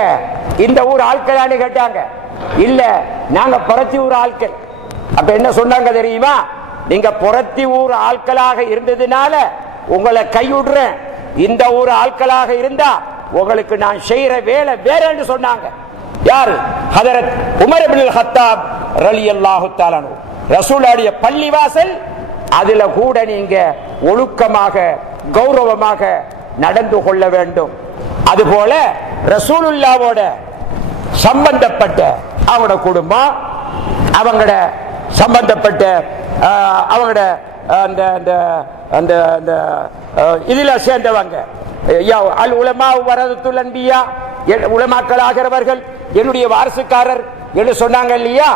இந்த ஊர் ஆட்களான்னு கேட்டாங்க. இல்ல, நாங்க புறத்தி ஊர் ஆட்கள். அப்ப என்ன சொன்னாங்க தெரியுமா? நீங்க புறத்தி ஊர் ஆட்களாக இருந்ததுனால உங்களை கைவிடுறேன், இந்த ஊர் ஆட்களாக இருந்தா உங்களுக்கு நான் செய்யற வேலை வேறன்னு சொன்னாங்க. யாரு? ஹதரத் உமர் இப்னுல் கத்தாப் ரலியல்லாஹு தஆலா அன்ஹு. ரசூலுடைய பள்ளிவாசல், அதுல கூட நீங்க ஒழுக்கமாக கௌரவமாக நடந்து கொள்ள வேண்டும். அதுபோல ரசூலுல்லாவோட சம்பந்தப்பட்ட அவங்களோட குடும்பம், அவங்களோட சம்பந்தப்பட்ட அவங்களோட அந்த இதுல சேர்ந்தவங்க, அல் உலமா வரதுல் அன்பியா, உலமாக்கள் ஆகிறவர்கள் என்னுடைய வாரிசுக்காரர் என்று சொன்னாங்க இல்லையா?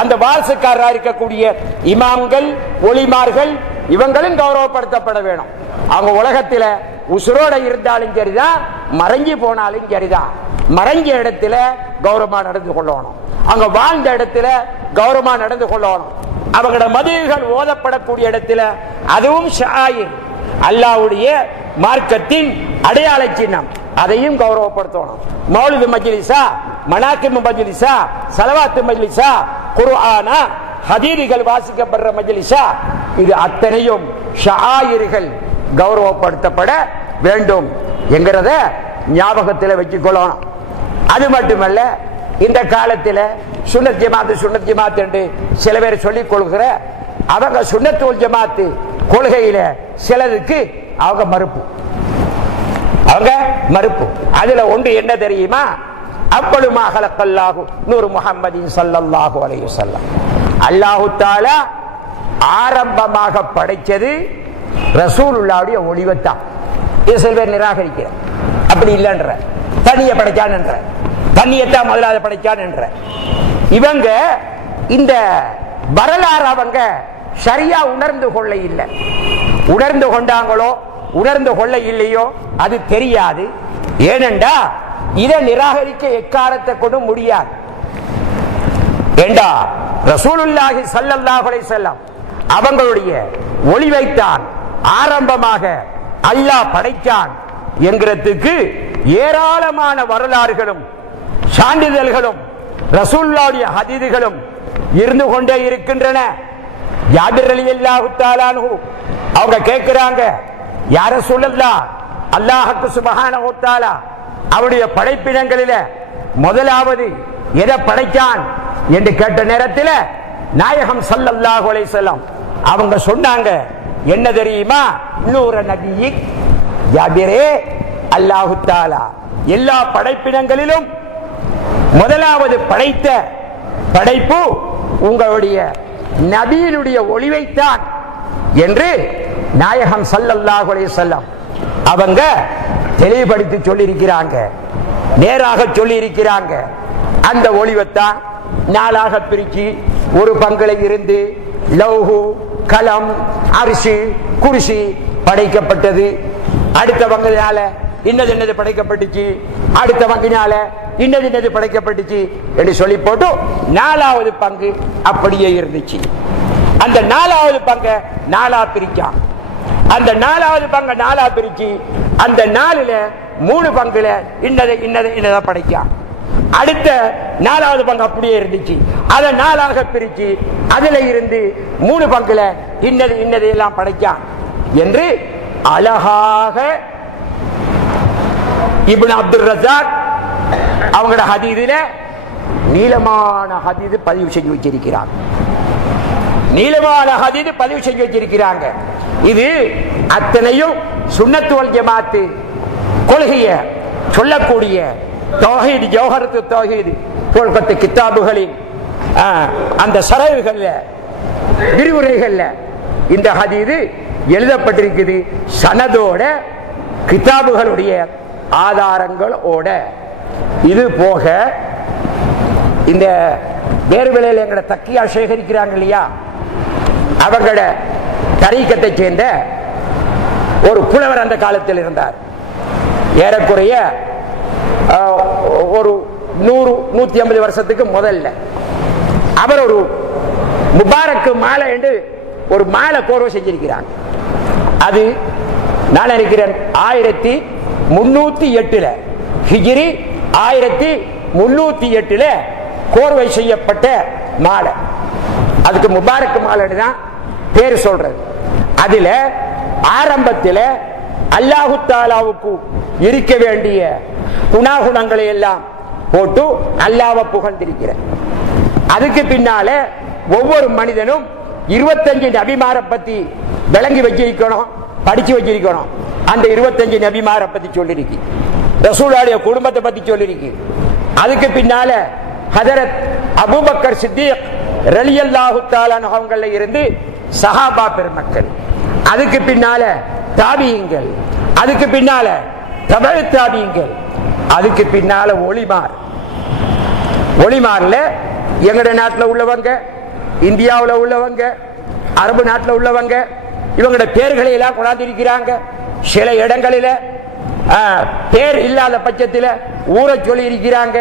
அந்த வாரிசுக்காரராக இருக்கக்கூடிய இமாம்கள், ஒலிமார்கள், இவங்களும் கௌரவப்படுத்தப்பட வேணும். அவங்க உலகத்தில் உசுரோட இருந்தாலும் சரிதான், மறைஞ்சு போனாலும் சரிதான். மறைஞ்ச இடத்துல கௌரவமா நடந்து கொள்ளணும், அங்க வாழ்ந்த இடத்துல கௌரவமா நடந்து கொள்ளணும். அவங்களோட மதுகள் ஓதப்படக்கூடிய இடத்துல அதுவும் ஷாயிர், அல்லாஹ்வுடைய மார்க்கத்தின் அடையாள சின்னம், அதையும் கௌரவப்படுத்தணும். மௌலிது மஜ்லிஸா, மனாக்கிபு மஜ்லிஸா, ஸலவாத்து மஜ்லிஸா, குர்ஆனா, ஹதீதுகள் வாசிக்கப்படுற மஜ்லிஸா, இது அத்தனையும் ஷாயிர்கள் கௌரவப்படுத்தப்பட வேண்டும் என்கிறத ஞாபகத்தில் வச்சுக்கொள்ளணும். அது மட்டுமல்ல, இந்த காலத்தில் சுன்னத் ஜமாத் என்று சில பேர் சொல்லிக் கொள்கிற அவங்க சுன்னத் வல் ஜமாத் கொள்கையில சிலருக்கு அவங்க மறுப்பு. அதுல ஒன்று என்ன தெரியுமா? அவ்வளவுமா ஹலக்கல்லாஹு நூர் முஹம்மதின் ஸல்லல்லாஹு அலைஹி வஸல்லம், அல்லாஹ் தஆலா ஆரம்பமாக படைச்சது ரசூலுல்லாஹ்வுடைய ஒளிவத்தான். இது சில பேர் நிராகரிக்கிற. அப்படி இல்லைன்ற, தண்ணியை படைச்சான் என்ற, தண்ணியத்தான் முதலாவது படைச்சான் என்ற. இவங்க இந்த வரலாறு அவங்க சரியா உணர்ந்து கொள்ள இல்லை. உணர்ந்து கொண்டாங்களோ உணர்ந்து கொள்ள இல்லையோ அது தெரியாது. ஏனென்றா இதை நிராகரிக்க எக்காலத்தை கொண்டு முடியாது. ஏண்டா ரசூலுல்லாஹி ஸல்லல்லாஹு அலைஹி வஸல்லம் அவங்களுடைய ஒளிவைத்தான் ஆரம்பமாக அல்லாஹ் படைச்சான் என்கிறதுக்கு ஏராளமான வரலாறுகளும் சான்றிதழ்களும் ரசூலுல்லாஹ்வுடைய ஹதீதுகளும் இருந்து கொண்டே இருக்கின்றன. ஜாபிர் ரலியல்லாஹு தஆலா அன்ஹு அவங்க கேட்கிறாங்க, யா ரசூலல்லாஹ், அல்லாஹ் சுப்ஹானஹு வ தஆலா அவருடைய படைப்பினங்களில முதலாவது எதை படைச்சான் என்று கேட்ட நேரத்தில் நாயகம் ஸல்லல்லாஹு அலைஹி வஸல்லம் அவங்க சொன்னாங்க, என்ன தெரியுமா? நூற நபியி ஜாபிரே, அல்லாஹு தஆலா எல்லா படைப்பினங்களிலும் முதலாவது படைத்த படைப்பு உங்களுடைய நபியினுடைய ஒளிவைத்தான் என்று நாயகம் ஸல்லல்லாஹு அலைஹி வஸல்லம் அவங்க தெளிவுபடுத்தி சொல்லியிருக்கிறாங்க, நேராக சொல்லி இருக்கிறாங்க. அந்த ஒளிவைத்தான் நாளாக பிரிச்சு ஒரு பங்குல இருந்து லௌஹு, கலம், அரிசி, குர்சி படைக்கப்பட்டது. அடுத்த பங்குனால இன்னது படைக்கப்பட்டுச்சு, அடுத்த பங்கினால இன்னது படைக்கப்பட்டுச்சு என்று சொல்லி போட்டு 4வது பங்கு அப்படியே இருந்துச்சு. அந்த 4வது பங்க 4ஆ பிரிச்சான். அந்த 4வது பங்க 4ஆ பிரிச்சு அந்த 4ல 3 பங்குல இன்னதை படைச்சான். அடுத்த 4வது பங்கு அப்படியே இருந்துச்சு, அதை 4ஆக பிரிச்சு அதுல இருந்து 3 பங்குல இன்னதையெல்லாம் படைச்சான் என்று அழகாக இப்னு அப்துல் ரஸாக் அவங்களோட ஹதீஸில நீளமான ஹதீஸ் பதிவு செஞ்சு வச்சிருக்கிறாங்க. நீளமான ஹதீஸ் பதிவு செஞ்சு வச்சிருக்கிறாங்க. இது அத்தனையும் சுன்னத்து வல் ஜமாத்து கொள்கைய சொல்லக்கூடிய தௌஹீத், ஜௌஹரத்து தௌஹீத் போல்பத்து கிதாபுகளின் அந்த சரவுகள்ல விரிவுரைகள்ல இந்த ஹதீஸ் எழுதப்பட்டிருக்குது. சனதோட கிதாபுகளுடைய ஆதாரங்களோட. இது போக இந்த வேறு வேளையில் எங்களை தக்கியா சேகரிக்கிறாங்க இல்லையா, அவங்களோட தரீக்கத்தை சேர்ந்த ஒரு புலவர் அந்த காலத்தில் இருந்தார். ஏறக்குறைய ஒரு 100-150 வருஷத்துக்கு முதல்ல அவர் ஒரு முபாரக்கு மாலை என்று ஒரு மாலை கோர்வை செஞ்சிருக்கிறாங்க. அது நான் நினைக்கிறேன் 1308 ஹிஜ்ரி 1308 கோர்வை செய்யப்பட்ட மாலை. அதுக்கு முபாரக் மாலை தான் பேர் சொல்றது. அதுல ஆரம்பத்தில் அல்லாஹு தஆலாவுக்கு இருக்க வேண்டிய குணாகுணங்களை எல்லாம் போட்டு அல்லாஹ்வை புகழ்ந்திருக்கிறார். அதுக்கு பின்னால ஒவ்வொரு மனிதனும் 25 நபிமாரை பத்தி விளங்கி வச்சிருக்கணும், படிச்சு வச்சிருக்கணும். அந்த 25 நபிமாரை பத்தி சொல்லிருக்கு, ரசூலுடைய குடும்பத்தை பத்தி சொல்லிருக்கு. அதுக்கு பின்னால ஹஜரத் அபூபக்கர் சித்திக் ரலியல்லாஹு தஆலா அவங்கள இருந்து சஹாபா பெருமக்கள், அதுக்கு பின்னால தாபியீங்கள், அதுக்கு பின்னால தபஅ தாபியீங்கள், அதுக்கு பின்னால ஒளிமார்ல எங்கட நாட்டில் உள்ளவங்க, இந்தியாவில் உள்ளவங்க, அரபு நாட்டில் உள்ளவங்க, இவங்களோட பேர்களை எல்லாம் கொண்டாந்திருக்கிறாங்க. சில இடங்களில பேர் இல்லாத பட்சத்தில் ஊரை சொல்லி இருக்கிறாங்க.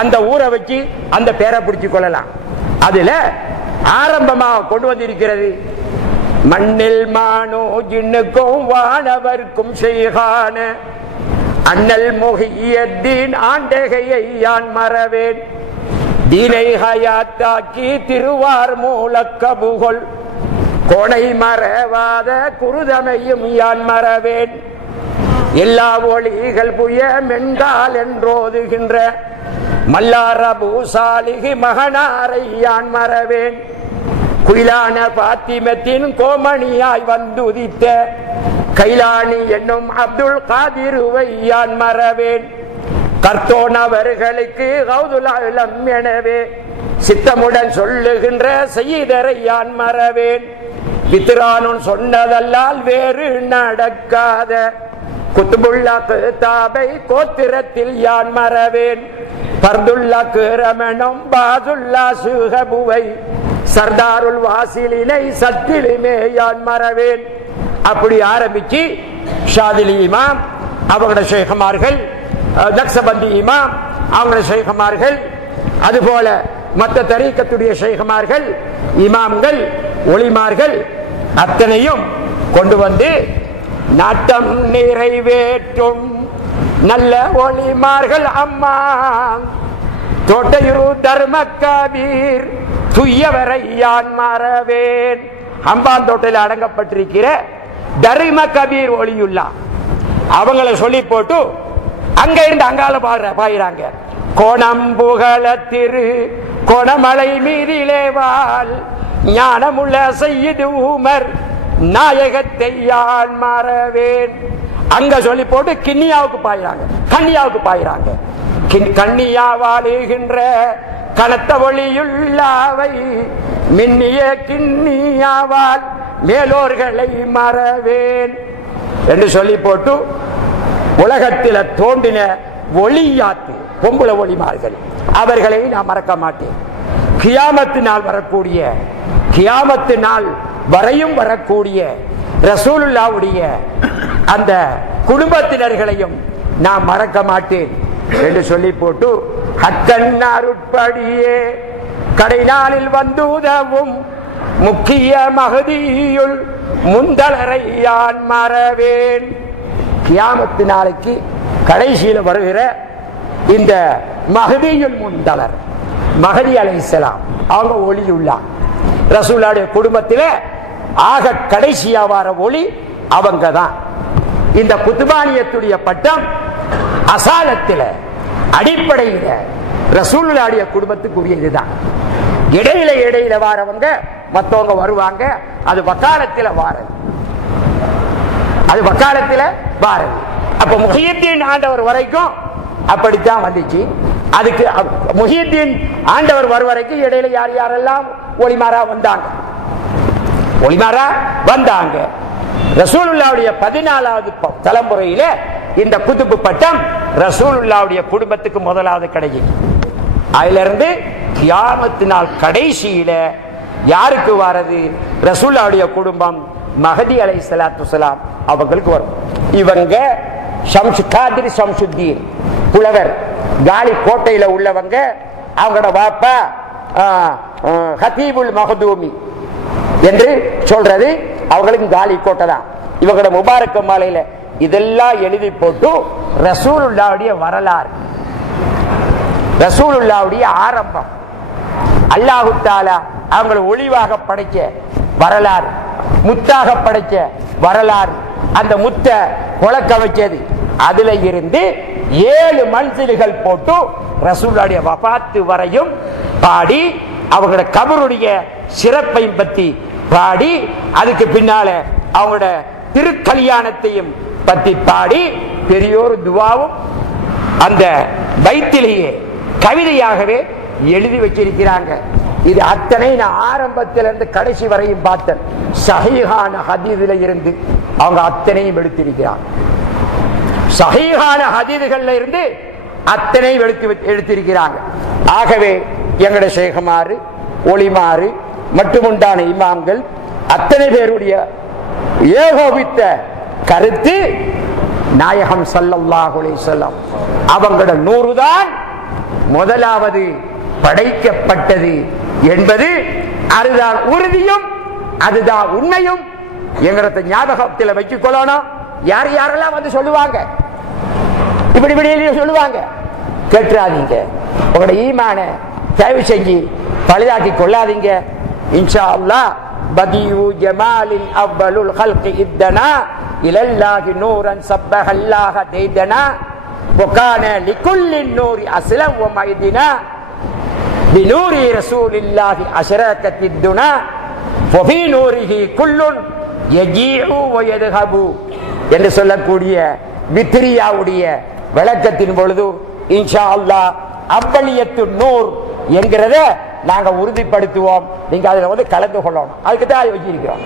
அந்த ஊரை வச்சு அந்த பேரை பிடிச்சு கொள்ளலாம். அதுல ஆரம்பமாக கொண்டு வந்திருக்கிறது மண்ணில் மானோ ஜின்னுக்கும் வானவர்க்கும் செய்கான அண்ணல் முஹியத்தீன் ஆண்டகையை யான் மறவேன், தீனை ஹயாத்தாக்கி திருவார் மூலக்கபுகொள் கோணை மறவாத குருதமையும் யான் மறவேன், எல்லா ஒளிகள் புய மென்கால் என்றோதுகின்ற மல்லாரபு சாலிகி மகனாரை யான் மறவேன், குயிலான பாத்திமத்தின் கோமணியாய் வந்துதித்த கைலானி என்னும் அப்துல் காதிருவை யான் மறவேன், கர்த்தோனவர்களுக்கு கௌதுலம் எனவே சித்தமுடன் சொல்லுகின்ற செய்தரை யான் மறவேன், வித்ரானுன் சொன்னதல்லால் வேறு நடக்காத குத்துபுல்லா கிதாபை கோத்திரத்தில் யான் மறவேன், பர்துல்லா கிரமணம் பாதுல்லா சுஹபுவை சர்தாருல் வாசிலினை சத்திலுமே யான் மறவேன். அப்படி ஆரம்பிச்சு ஷாதிலி இமாம் அவங்களோட ஷேഖமார்கள், நக்சபந்தி இமாம் அவங்களோட ஷேഖமார்கள், அதுபோல மற்ற தரீக்கத்துடைய ஷேഖமார்கள், இமாம்கள், ஒளிமார்கள் அத்தனையும் கொண்டு வந்து நாட்டம் நிறைவேற்றும் நல்ல ஒளிமார்கள் அம்மா தோட்டையூர் தர்ம கபீர் துய்யவரை யான் மறவேன். அம்பாந்தோட்டையில் அடங்கப்பட்டிருக்கிற தர்ம கபீர் ஒளியுல்லா அவங்களை சொல்லி போட்டு அங்க இருந்து அங்கால பாயிறாங்க. கோணம் புகழ திரு கோணமலை மீதிலே வாழ் ஞானமுள்ள செய்யுது உமர் நாயகத்தை யான் மறவேன். அங்க சொல்லி போட்டு கிண்ணியாவுக்கு பாயிறாங்க, கன்னியாவுக்கு பாயிறாங்க. கன்னியா வாழுகின்ற கனத்த ஒளியுள்ளாவை மின்னிய கிண்ணியாவால் மேலோர்களை மறவேன் என்று சொல்லி போட்டு உலகத்தில தோன்றின ஒளியாத்து பொம்புல ஒளிமார்கள் அவர்களை நான் மறக்க மாட்டேன். கியாமத்து நாள் வரக்கூடிய, கியாமத்து நாள் வரையும் வரக்கூடிய ரசூலுல்லாவுடைய அந்த குடும்பத்தினர்களையும் நான் மறக்க மாட்டேன் என்று சொல்லி போட்டு ஹக்கன்னாருட்படியே கடை நாளில் வந்து உதவும் முக்கிய மகதியுள் முந்தலரை யான் மறவேன். கியாமத்து நாளைக்கு கடைசியில் வருகிற இந்த மஹதியுல் முந்தலர், மஹதி அலைஹிஸ்ஸலாம் அவங்க ஒளியுள்ளார். ரசூலுல்லாஹ்வுடைய குடும்பத்தில் ஆக கடைசியா வர ஒளி அவங்க தான். இந்த குத்பானியத்துடைய பட்டம் அசாலத்தில் அடிப்படையில் ரசூலுல்லாஹ்வுடைய குடும்பத்துக்குரியதுதான். இடையில வாரவங்க மற்றவங்க வருவாங்க, அது வக்காலத்தில் வாரது, அது வக்காலத்தில் வாரது. அப்ப முஹியுத்தீன் ஆண்டவர் வரைக்கும் அப்படித்தான் வந்துச்சு. அதுக்கு முஹியுத்தீன் ஆண்டவர் வரும் வரைக்கும் இடையில யார் யாரெல்லாம் ஒளிமாறா வந்தாங்க, ஒளிமாறா வந்தாங்க. ரசூலுல்லாஹ்வுடைய 14வது தலைமுறையில இந்த குதுபு பட்டம் ரசூலுல்லாஹ்வுடைய குடும்பத்துக்கு முதலாவது கிடைக்கும். அதுல இருந்து கியாமத்து நாள் கடைசியில யாருக்கு வாரது? ரசூலுல்லாஹ்வுடைய குடும்பம் மஹதி அலைஹிஸ்ஸலாத்து வஸலாம் அவங்களுக்கு வரும். இவங்க காதிர் ஷம்சுத்தீன் புலவர் காலி கோட்டையில உள்ளவங்க. அவங்களோட வாப்பா ஹதீபுல் மஹதூமி என்று சொல்றது அவங்களுக்கு காலி கோட்டை தான். இவங்களோட முபாரக்க மாலையில இதெல்லாம் எழுதி போட்டு ரசூலுல்லாஹ்வுடைய வரலாறு, ரசூலுல்லாஹ்வுடைய ஆரம்பம், அல்லாஹு தஆலா அவங்களை ஒளிவாக படைச்ச வரலாறு, முத்தாக படைச்ச வரலாறு, அந்த முத்த கொலக்க வச்சது, அதுல இருந்து 7 மன்சில்கள் போட்டு ரசூலுல்லாஹ்வுடைய வஃபாத்து வரையும் பாடி அவங்களோட கபருடைய சிறப்பை பத்தி பாடி, அதுக்கு பின்னால அவங்களோட திருக்கல்யாணத்தையும் பத்தி பாடி பெரியோர் துவாவும் அந்த பைத்திலேயே கவிதையாகவே எழுதி வச்சிருக்கிறாங்க. இது அத்தனை நான் ஆரம்பத்திலிருந்து கடைசி வரையும் பார்த்தேன். சஹீஹான ஹதீஸ்ல இருந்து அவங்க அத்தனையும் எடுத்திருக்கிறாங்க. சஹீஹான ஹதீஸ்கள்ல இருந்து அத்தனை எடுத்திருக்கிறாங்க. ஆகவே எங்களுடைய ஷேகுமாறு ஒளிமாறு மட்டுமுண்டான இமாம்கள் அத்தனை பேருடைய ஏகோபித்த கருத்து நாயகம் ஸல்லல்லாஹு அலைஹி வஸல்லம் அவங்களோட 100 தான் முதலாவது படைக்கப்பட்டது என்பது அதுதான் உறுதியும் அதுதான் உண்மையும் எங்களோட ஞாபகத்தில் வச்சுக் கொள்ளணும். யார் யாரெல்லாம் வந்து சொல்லுவாங்க, இப்படி சொல்லுவாங்க, கேட்டுறாதீங்க. உங்களோட ஈமான தயவு செஞ்சு பழுதாக்கி கொள்ளாதீங்க. இன்ஷா அல்லாஹ் பதியு ஜமாலில் அவ்வலுல் ஹல்கி இத்தனா இலல்லாஹி நூரன் சப்பஹல்லாஹ தைதனா வகான லிகுல்லின் நூரி அஸ்லம் வ மைதினா பினூரி ரசூலில்லாஹி அஷ்ரகத்தித் துனா வஃபீ நூரிஹி குல்லுன் யஜீஉ வ யذهபு என்று சொல்லக்கூடிய வித்ரியாவுடைய விளக்கத்தின் பொழுது இன்ஷா அல்லாஹ் அவ்வலியத்து நூர் என்கிறத நாங்க உறுதிப்படுத்துவோம். நீங்க அதுல வந்து கலந்து கொள்ளணும். அதுக்கு தான் வச்சிருக்கிறோம்.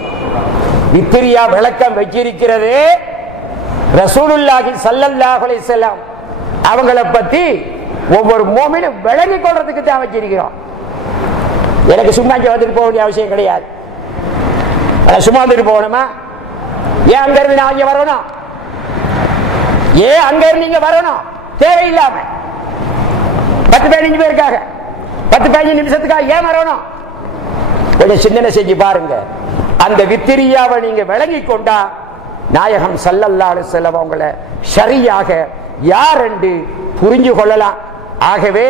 வித்ரியா விளக்கம் வச்சிருக்கிறது ரசூலுல்லாஹி ஸல்லல்லாஹு அலைஹி வஸல்லம் அவங்கள பத்தி ஒவ்வொரு மோமினும் விளங்கி கொள்றதுக்கு தான் வச்சிருக்கிறோம். எனக்கு சும்மா வந்துட்டு போக வேண்டிய அவசியம் கிடையாது. சும்மா வந்துட்டு போகணுமா? ஏன் அங்க இருந்து நான் இங்க வரணும்? ஏன் அங்க இருந்து நீங்க வரணும்? தேவையில்லாம 10-15 பேருக்காக 10-15 நிமிஷத்துக்காக ஏன் வரணும்? கொஞ்சம் சிந்தனை செஞ்சு பாருங்க. அந்த வித்திரியாவை நீங்க விளங்கி கொண்டா நாயகம் ஸல்லல்லாஹு அலைஹி வஸல்லம் அவங்களை சரியாக யார் என்று புரிஞ்சு கொள்ளலாம். ஆகவே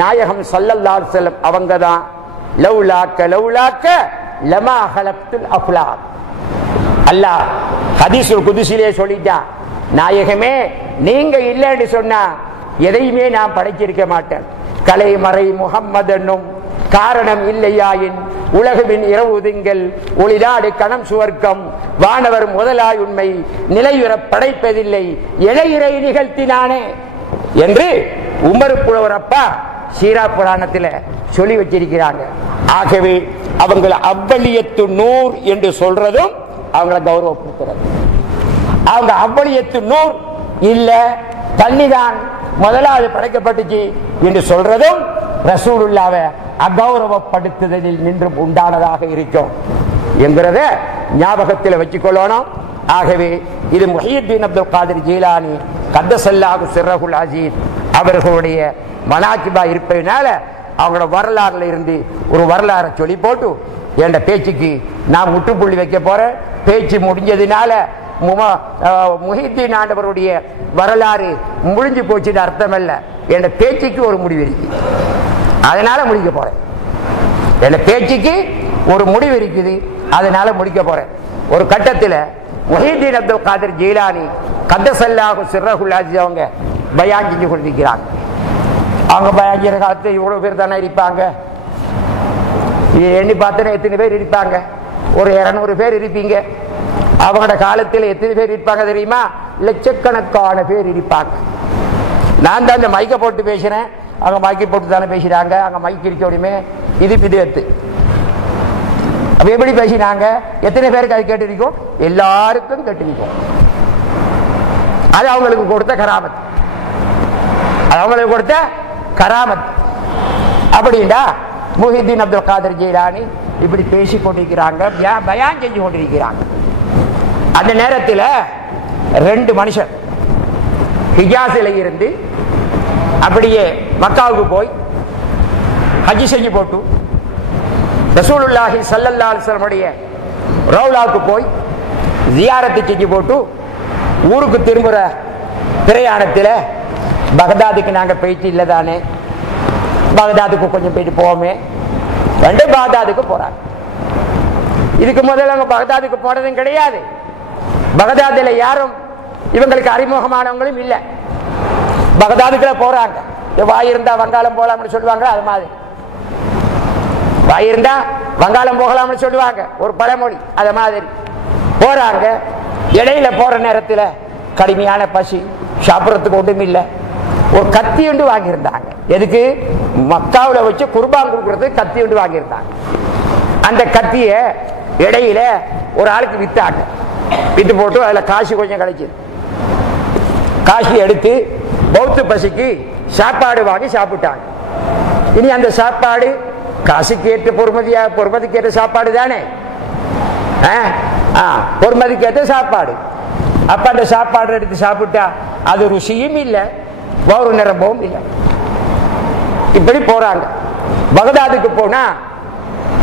நாயகம் ஸல்லல்லாஹு அலைஹி வஸல்லம் அவங்க தான் லௌலாக்க லௌலாக்க லமா ஹலக்துல் அஃலாக். அல்லாஹ் ஹதீஸுல் குதுஸிலே சொல்லிட்டான், நாயகமே நீங்க இல்லைன்னு சொன்னா எதையுமே நான் படைச்சிருக்க மாட்டேன். கலை மறை முகம்மது என்னும் காரணம் இல்லையாயின் உலகவின் இரவு திங்கள் ஒளிநாடு கணம் சுவர்க்கம் வானவர் முதலாய் உண்மை நிலையுற படைப்பதில்லை இளையுறை நிகழ்த்தினானே என்று உமர் புலவரப்பா சீரா புராணத்தில் சொல்லி வச்சிருக்கிறாங்க. ஆகவே அவங்க அவ்வளியத்து நூர் என்று சொல்றதும் அவங்களை கௌரவப்படுத்துறது. அவங்க அவ்வளியத்து நூர் இல்ல தண்ணிதான் முதலாவது படைக்கப்பட்டுச்சு என்று சொல்றதும் ரசூலுல்லாவை அகௌரவப்படுத்துதலில் நின்று உண்டானதாக இருக்கும் என்கிறத ஞாபகத்தில் வச்சுக்கொள்ளணும். ஆகவே இது முஹியுத்தீன் அப்துல் காதிர் ஜீலானி கத்தஸல்லாஹு சிர்ரஹுல் அஸீஸ் அவர்களுடைய மனாக்கிபா இருப்பதனால அவங்களோட வரலாறுல இருந்து ஒரு வரலாறை சொல்லி போட்டு என் பேச்சுக்கு நான் முற்றுப்புள்ளி வைக்க போறேன். பேச்சு முடிஞ்சதுனால முஹியுத்தீன் ஆண்டவருடைய வரலாறு முடிஞ்சு போச்சுன்னு அர்த்தம் அல்ல. என் பேச்சுக்கு ஒரு முடிவு இருக்கு, அதனால முடிக்க போறேன். என் பேச்சுக்கு ஒரு முடிவு இருக்குது, அதனால முடிக்க போறேன். ஒரு கட்டத்தில் முஹியுத்தீன் அப்துல் காதிர் ஜீலானி கத்தஸல்லாஹு சிர்ரஹுல் அஸீஸ் அவங்க பயான் செஞ்சு கொண்டிருக்கிறாங்க. அவங்க பயான் செய்கிற காலத்தில் இவ்வளவு பேர் தானே இருப்பாங்க. எண்ணி பார்த்தா எத்தனை பேர் இருப்பாங்க? ஒரு 200 பேர் இருப்பீங்க. அவங்களோட காலத்தில் எத்தனை பேர் இருப்பாங்க தெரியுமா? லட்சக்கணக்கான பேர் இருப்பாங்க. நான் தான் இந்த மைக்கை போட்டு பேசுறேன், அவங்க மைக்கை போட்டு தானே பேசுறாங்க. அங்க மைக் இருக்க உடனே இது பிதத்து. அப்ப எப்படி பேசினாங்க? எத்தனை பேருக்கு அது கேட்டிருக்கோம்? எல்லாருக்கும் கேட்டிருக்கோம். அது அவங்களுக்கு கொடுத்த கராமத், அது அவங்களுக்கு கொடுத்த கராமத். அப்படின்னா முஹியுத்தீன் அப்துல் காதிர் ஜீலானி இப்படி பேசி கொண்டிருக்கிறாங்க, பயான் செஞ்சு கொண்டிருக்கிறாங்க. அந்த நேரத்தில் 2 மனுஷன் ஹிஜாஸில் இருந்து அப்படியே மக்காவுக்கு போய் ஹஜ் செஞ்சு போட்டு ரசூலுல்லாஹி ஸல்லல்லாஹு அலைஹி வஸல்லம் ரவுலாவுக்கு போய் ஜியாரத்து செஞ்சு போட்டு ஊருக்கு திரும்புற பிரயாணத்தில் பகதாதுக்கு நாங்கள் போயிட்டு இல்லை தானே, பகதாதுக்கு கொஞ்சம் போயிட்டு போவோமே, பகதாதுக்கு போறாங்க. இதுக்கு முதல்ல அவங்க பகதாதுக்கு போனதும் கிடையாது. பகதாதுல யாரும் இவங்களுக்கு அறிமுகமானவங்களும் இல்லை. பகதாதுக்குள்ள போறாங்க. வாயிருந்தா வங்காளம் போகலாம்னு சொல்லுவாங்க, அது மாதிரி வாயிருந்தா வங்காளம் போகலாம்னு சொல்லுவாங்க, ஒரு பழமொழி. அது மாதிரி போறாங்க. இடையில போற நேரத்தில் கடுமையான பசி, சாப்பிட்றதுக்கு ஒன்றும் இல்லை. ஒரு கத்தி ஒன்று வாங்கியிருந்தாங்க. எதுக்கு? மக்காவில் வச்சு குர்பான் கொடுக்கறதுக்கு கத்தி ஒன்று வாங்கியிருந்தாங்க. அந்த கத்திய இடையில ஒரு ஆளுக்கு வித்தாங்க. வித்து போட்டு அதுல காசு கொஞ்சம் கிடைச்சது. காசு எடுத்து பௌத்த பசிக்கு சாப்பாடு வாங்கி சாப்பிட்டாங்க. இனி அந்த சாப்பாடு காசுக்கு ஏற்ற பொறுமதிக்கு ஏற்ற சாப்பாடு தானே, பொறுமதிக்கு ஏற்ற சாப்பாடு. அப்ப அந்த சாப்பாடு எடுத்து சாப்பிட்டா அது ருசியும் இல்லை, ஒரு நிரம்பவும் இல்லை. இப்படி போறாங்க. பகதாதுக்கு போனா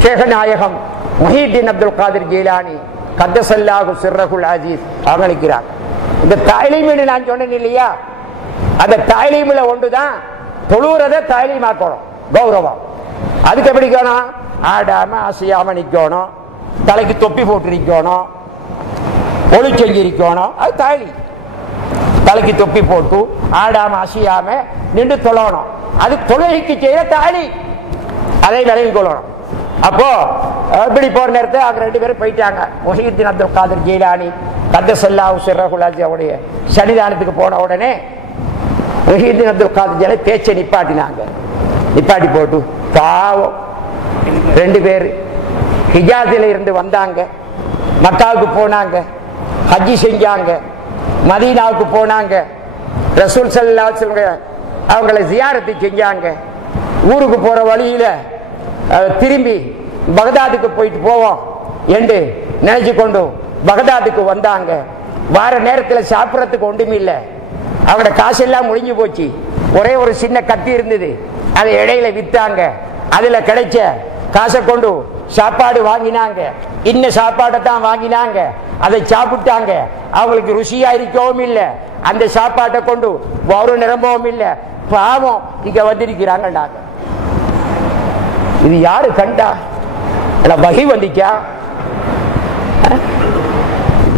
ஷேகநாயகம் முஹியுத்தீன் அப்துல் காதிர் ஜீலானி கத்தஸல்லாஹு சிர்ரஹுல் அஸீஸ் அவங்களுக்கிறாங்க. இந்த தாய்லீம்னு நான் சொன்னேன் இல்லையா, அந்த தாய்லீம்ல ஒன்றுதான் தொழுறதை தாய்லீமாக்கணும், கௌரவம். அதுக்கு எப்படி இருக்கணும்? ஆடாம அசையாம நிக்கணும், தலைக்கு தொப்பி போட்டு நிக்கணும், ஒளி செஞ்சிருக்கணும். அது தாய்லீம். தலைக்கு தொப்பி போட்டு ஆடாம அசையாம நின்று தொழணும். அது தொழுகைக்கு செய்ய தாய்லீம். அதை விலகிக் கொள்ளணும். அப்போ இப்படி போற நேரத்தை அவங்க 2 பேரும் போயிட்டாங்க. முஹியுத்தீன் அப்துல் காதிர் ஜீலானி கத்தஸல்லாஹு சிர்ரஹுல் அஸீஸ் அவருடைய சன்னிதானத்துக்கு போன உடனே முஹியுத்தீன் அப்துல் காதிர் ஜீலானி பேச்சை நிப்பாட்டினாங்க. நிப்பாட்டி போட்டு பாவம் 2 பேர் ஹிஜாஸில் இருந்து வந்தாங்க, மக்காவுக்கு போனாங்க, ஹஜ்ஜி செஞ்சாங்க, மதீனாவுக்கு போனாங்க, ரசூல் ஸல்லல்லாஹு அலைஹி வஸல்லம் அவங்களை ஜியாரத்து செஞ்சாங்க. ஊருக்கு போற வழியில திரும்பி பகதாதுக்கு போயிட்டு போவோம் என்று நினைச்சு கொண்டு பகதாதுக்கு வந்தாங்க. வார நேரத்தில் சாப்பிட்றதுக்கு ஒன்றும் இல்லை. அவங்களோட காசெல்லாம் முடிஞ்சு போச்சு. ஒரே ஒரு சின்ன கத்தி இருந்தது, அதை இடையில வித்தாங்க. அதுல கிடைச்ச காசை கொண்டு சாப்பாடு வாங்கினாங்க. இன்ன சாப்பாடை தான் வாங்கினாங்க, அதை சாப்பிட்டாங்க. அவங்களுக்கு ருசியா இருக்கவும் இல்லை, அந்த சாப்பாட்டை கொண்டு ஒரு நிரம்பவும் இல்லை. பாவம் இங்க வந்திருக்கிறாங்க. நாங்க இது யாரு கண்டா? வகை வந்துச்சா?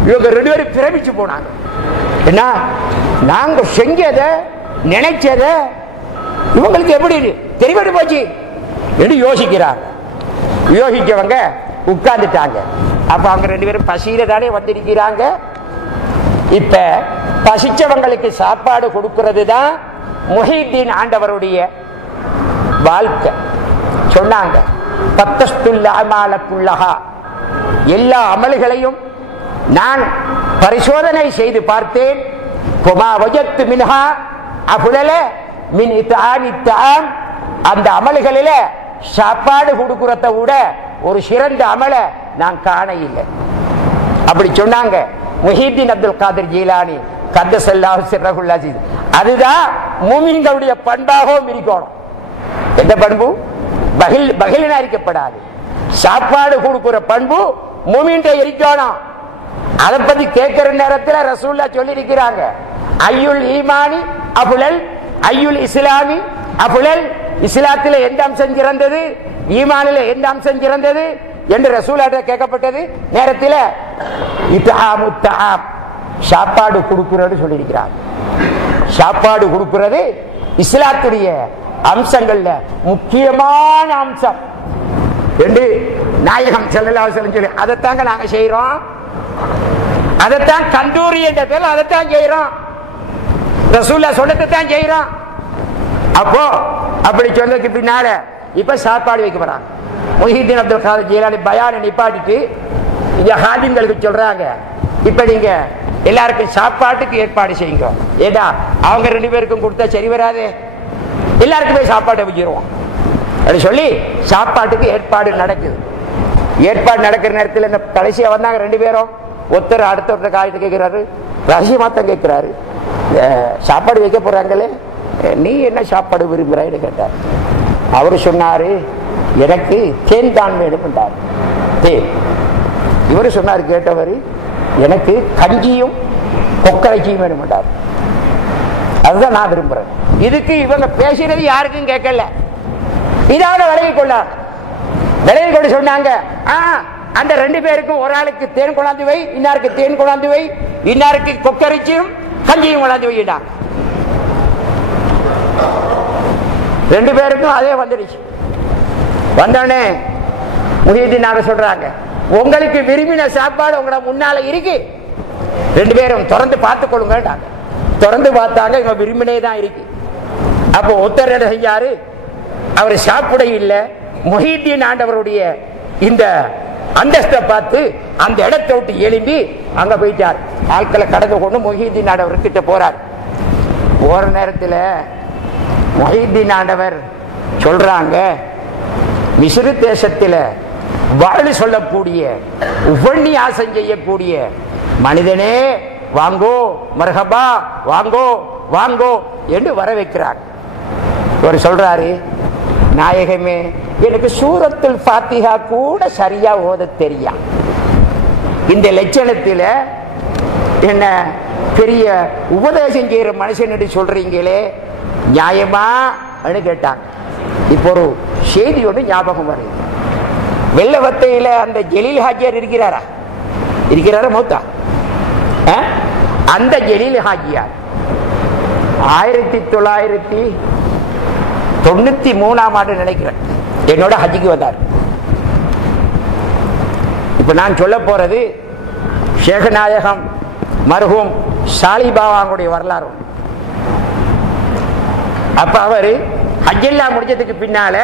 இவங்க 2 பேரும் பிரமிச்சு போனாங்க. என்ன நாங்க செஞ்சத நினைச்சத இவங்களுக்கு எப்படி தெரிவிட்டு போச்சு என்று யோசிக்கிறாங்க. யோசிக்கவங்க உட்கார்ந்துட்டாங்க. அப்ப அவங்க 2 பேரும் பசியில தானே வந்திருக்கிறாங்க. இப்ப பசிச்சவங்களுக்கு சாப்பாடு கொடுக்கிறது தான் முஹிதீன் ஆண்டவருடைய வாழ்க்கை. சொன்னாங்க எல்லா அமல்களையும் நான் பரிசோதனை செய்து பார்த்தேன். அந்த அமல்களில சாப்பாடு கொடுக்கிறத விட ஒரு சிறந்த அமல நான் காண இல்லை. அப்படி சொன்னாங்க முஹிதீன் அப்துல் காதிர் ஜீலானி கத்தஸல்லாஹு சிர்ரஹுல் அஸீஸ். அதுதான் மூமின்களுடைய பண்பாகவும் இருக்கணும். எந்த பண்பு? பகிலனா இருக்கப்படாது. சாப்பாடு கொடுக்கிற பண்பு மூமின்ட இருக்கணும். அதை பத்தி கேட்கிற நேரத்தில் ரசூலுல்லாஹ் சொல்லி இருக்கிறாங்க, ஐயுல் ஈமானி அஃலல் ஐயுல் இஸ்லாமி அஃலல். இஸ்லாத்தில எந்த அம்சம் சிறந்தது, ஈமானில எந்த அம்சம் சிறந்தது என்று ரசூலுல்லாஹ் கேட்கப்பட்டது நேரத்தில் சாப்பாடு கொடுக்கிறது சொல்லியிருக்கிறார். சாப்பாடு கொடுக்கிறது இஸ்லாத்துடைய அம்சங்கள்ல முக்கியமான அம்சம் என்று நாயகம் ஸல்லல்லாஹு அலைஹி வஸல்லம் சொல்லி அதைத்தாங்க நாங்க செய்யறோம். அதைத்தான் கந்தூரி என்ற பேர் அதைத்தான் செய்யறோம். ரசூலுல்லாஹ் சொன்னதைத்தான் செய்யறோம். அப்போ அப்படி சொன்னதுக்கு பின்னால இப்ப சாப்பாடு வைக்க போறாங்க. முஹிதீன் அப்துல் காதிர் ஜீலானி பயானை நிப்பாட்டிட்டு இங்க ஹாதிம்களுக்கு சொல்றாங்க, இப்ப நீங்க எல்லாருக்கும் சாப்பாட்டுக்கு ஏற்பாடு செய்யுங்க. ஏடா அவங்க 2 பேருக்கும் கொடுத்தா சரி வராது, எல்லாருக்குமே சாப்பாடு வச்சிருவோம் அப்படி சொல்லி சாப்பாட்டுக்கு ஏற்பாடு நடக்குது. ஏற்பாடு நடக்கிற நேரத்தில் இந்த கடைசியா வந்தாங்க 2 பேரும். ஒருத்தர் அடுத்த காயத்தை கேட்கிறாரு, ரகசியமாத்தான் கேட்கிறாரு, சாப்பாடு வைக்க போறாங்களே நீ என்ன சாப்பாடு விரும்புறான்னு கேட்டார். அவரு சொன்னாரு, எனக்கு தேன் தான் வேணும் என்றார். தேன். இவரு சொன்னாரு கேட்டவர், எனக்கு கஞ்சியும் கொக்கரைச்சியும் வேணும் என்றார். அதுதான் நான் விரும்புறேன். இதுக்கு இவங்க பேசினது யாருக்கும் கேட்கல. இதான விலகி கொள்ளார். விலகி கொண்டு சொன்னாங்க, அந்த 2 பேருக்கும் ஒரு ஆளுக்கு தேன் கொண்டாந்து வை, இன்னாருக்கு தேன் கொண்டாந்து வை, இன்னாருக்கு கொக்கரைச்சியும் கஞ்சியும் கொண்டாந்து வைடா. 2 பேருக்கும் அதே வந்துடுச்சு. வந்தோடனே முஹிதீன் சொல்றாங்க, உங்களுக்கு விரும்பின சாப்பாடு உங்களை முன்னால இருக்கு, 2 பேரும் திறந்து பார்த்துக் கொள்ளுங்க. திறந்து பார்த்தாங்க, இவங்க விரும்பினேதான் இருக்கு. அப்போ ஒருத்தர் என்ன செஞ்சாரு, அவர் சாப்பிட இல்லை, முஹிதீன் ஆண்டவருடைய இந்த அந்தஸ்தை பார்த்து அந்த இடத்தை விட்டு எழும்பி அங்க போயிட்டார். ஆட்களை கடந்து கொண்டு முஹிதீன் ஆண்டவர் கிட்ட போறார். போற நேரத்தில் முஹிதீன் ஆண்டவர் சொல்றாங்க, மிஸ்ர் தேசத்தில் வாழ் சொல்லக்கூடிய உபன்யாசம் செய்யக்கூடிய மனிதனே வாங்கோ மர்ஹபா வாங்கோ வாங்கோ என்று வர வைக்கிறார். இவர் சொல்றாரு, நாயகமே எனக்கு சூரத்துல் ஃபாத்திஹா கூட சரியா ஓத தெரியா, இந்த லட்சணத்தில் என்ன பெரிய உபதேசம் செய்யற மனுஷன் என்று சொல்றீங்களே நியாயமா கேட்டாங்க. இப்போ ஒரு செய்தி ஒன்று ஞாபகம் வருது. வெள்ளவத்தையில அந்த ஜலீல் ஹாஜியார் இருக்கிறாரா மௌத்தா? அந்த ஜலீல் ஹாஜியார் 1993 நினைக்கிறேன் என்னோட ஹஜ்ஜுக்கு வந்தார். இப்ப நான் சொல்ல போறது ஷேகநாயகம் மர்ஹூம் சாலிபாவாங்களுடைய வரலாறு. அப்ப அவரு ஹஜ்ஜெல்லாம் முடிஞ்சதுக்கு பின்னால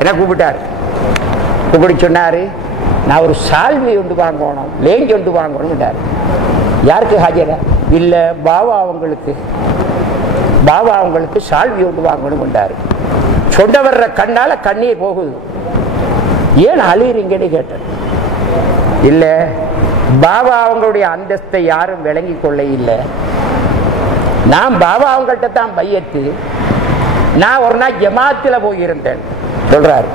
என்ன கூப்பிட்டாரு. கூப்பிட்டு சொன்னாரு, நான் ஒரு சால்வி ஒன்று வாங்கணும், லேஞ்சி ஒன்று வாங்கணும். யாருக்கு ஹாஜரா? இல்ல பாபா அவங்களுக்கு சால்வி ஒன்று வாங்கணும் என்றாரு. சொன்ன வர்ற கண்ணால கண்ணீர் போகுது. ஏன் அழுகிறீங்கன்னு கேட்டேன். இல்ல பாபா அவங்களுடைய அந்தஸ்தை யாரும் விளங்கி கொள்ள இல்லை. நான் பாபா அவங்கள்ட்ட தான் பையத்து. நான் ஒரு நாள் ஜமாத்தில் போயிருந்தேன் சொல்றாரு.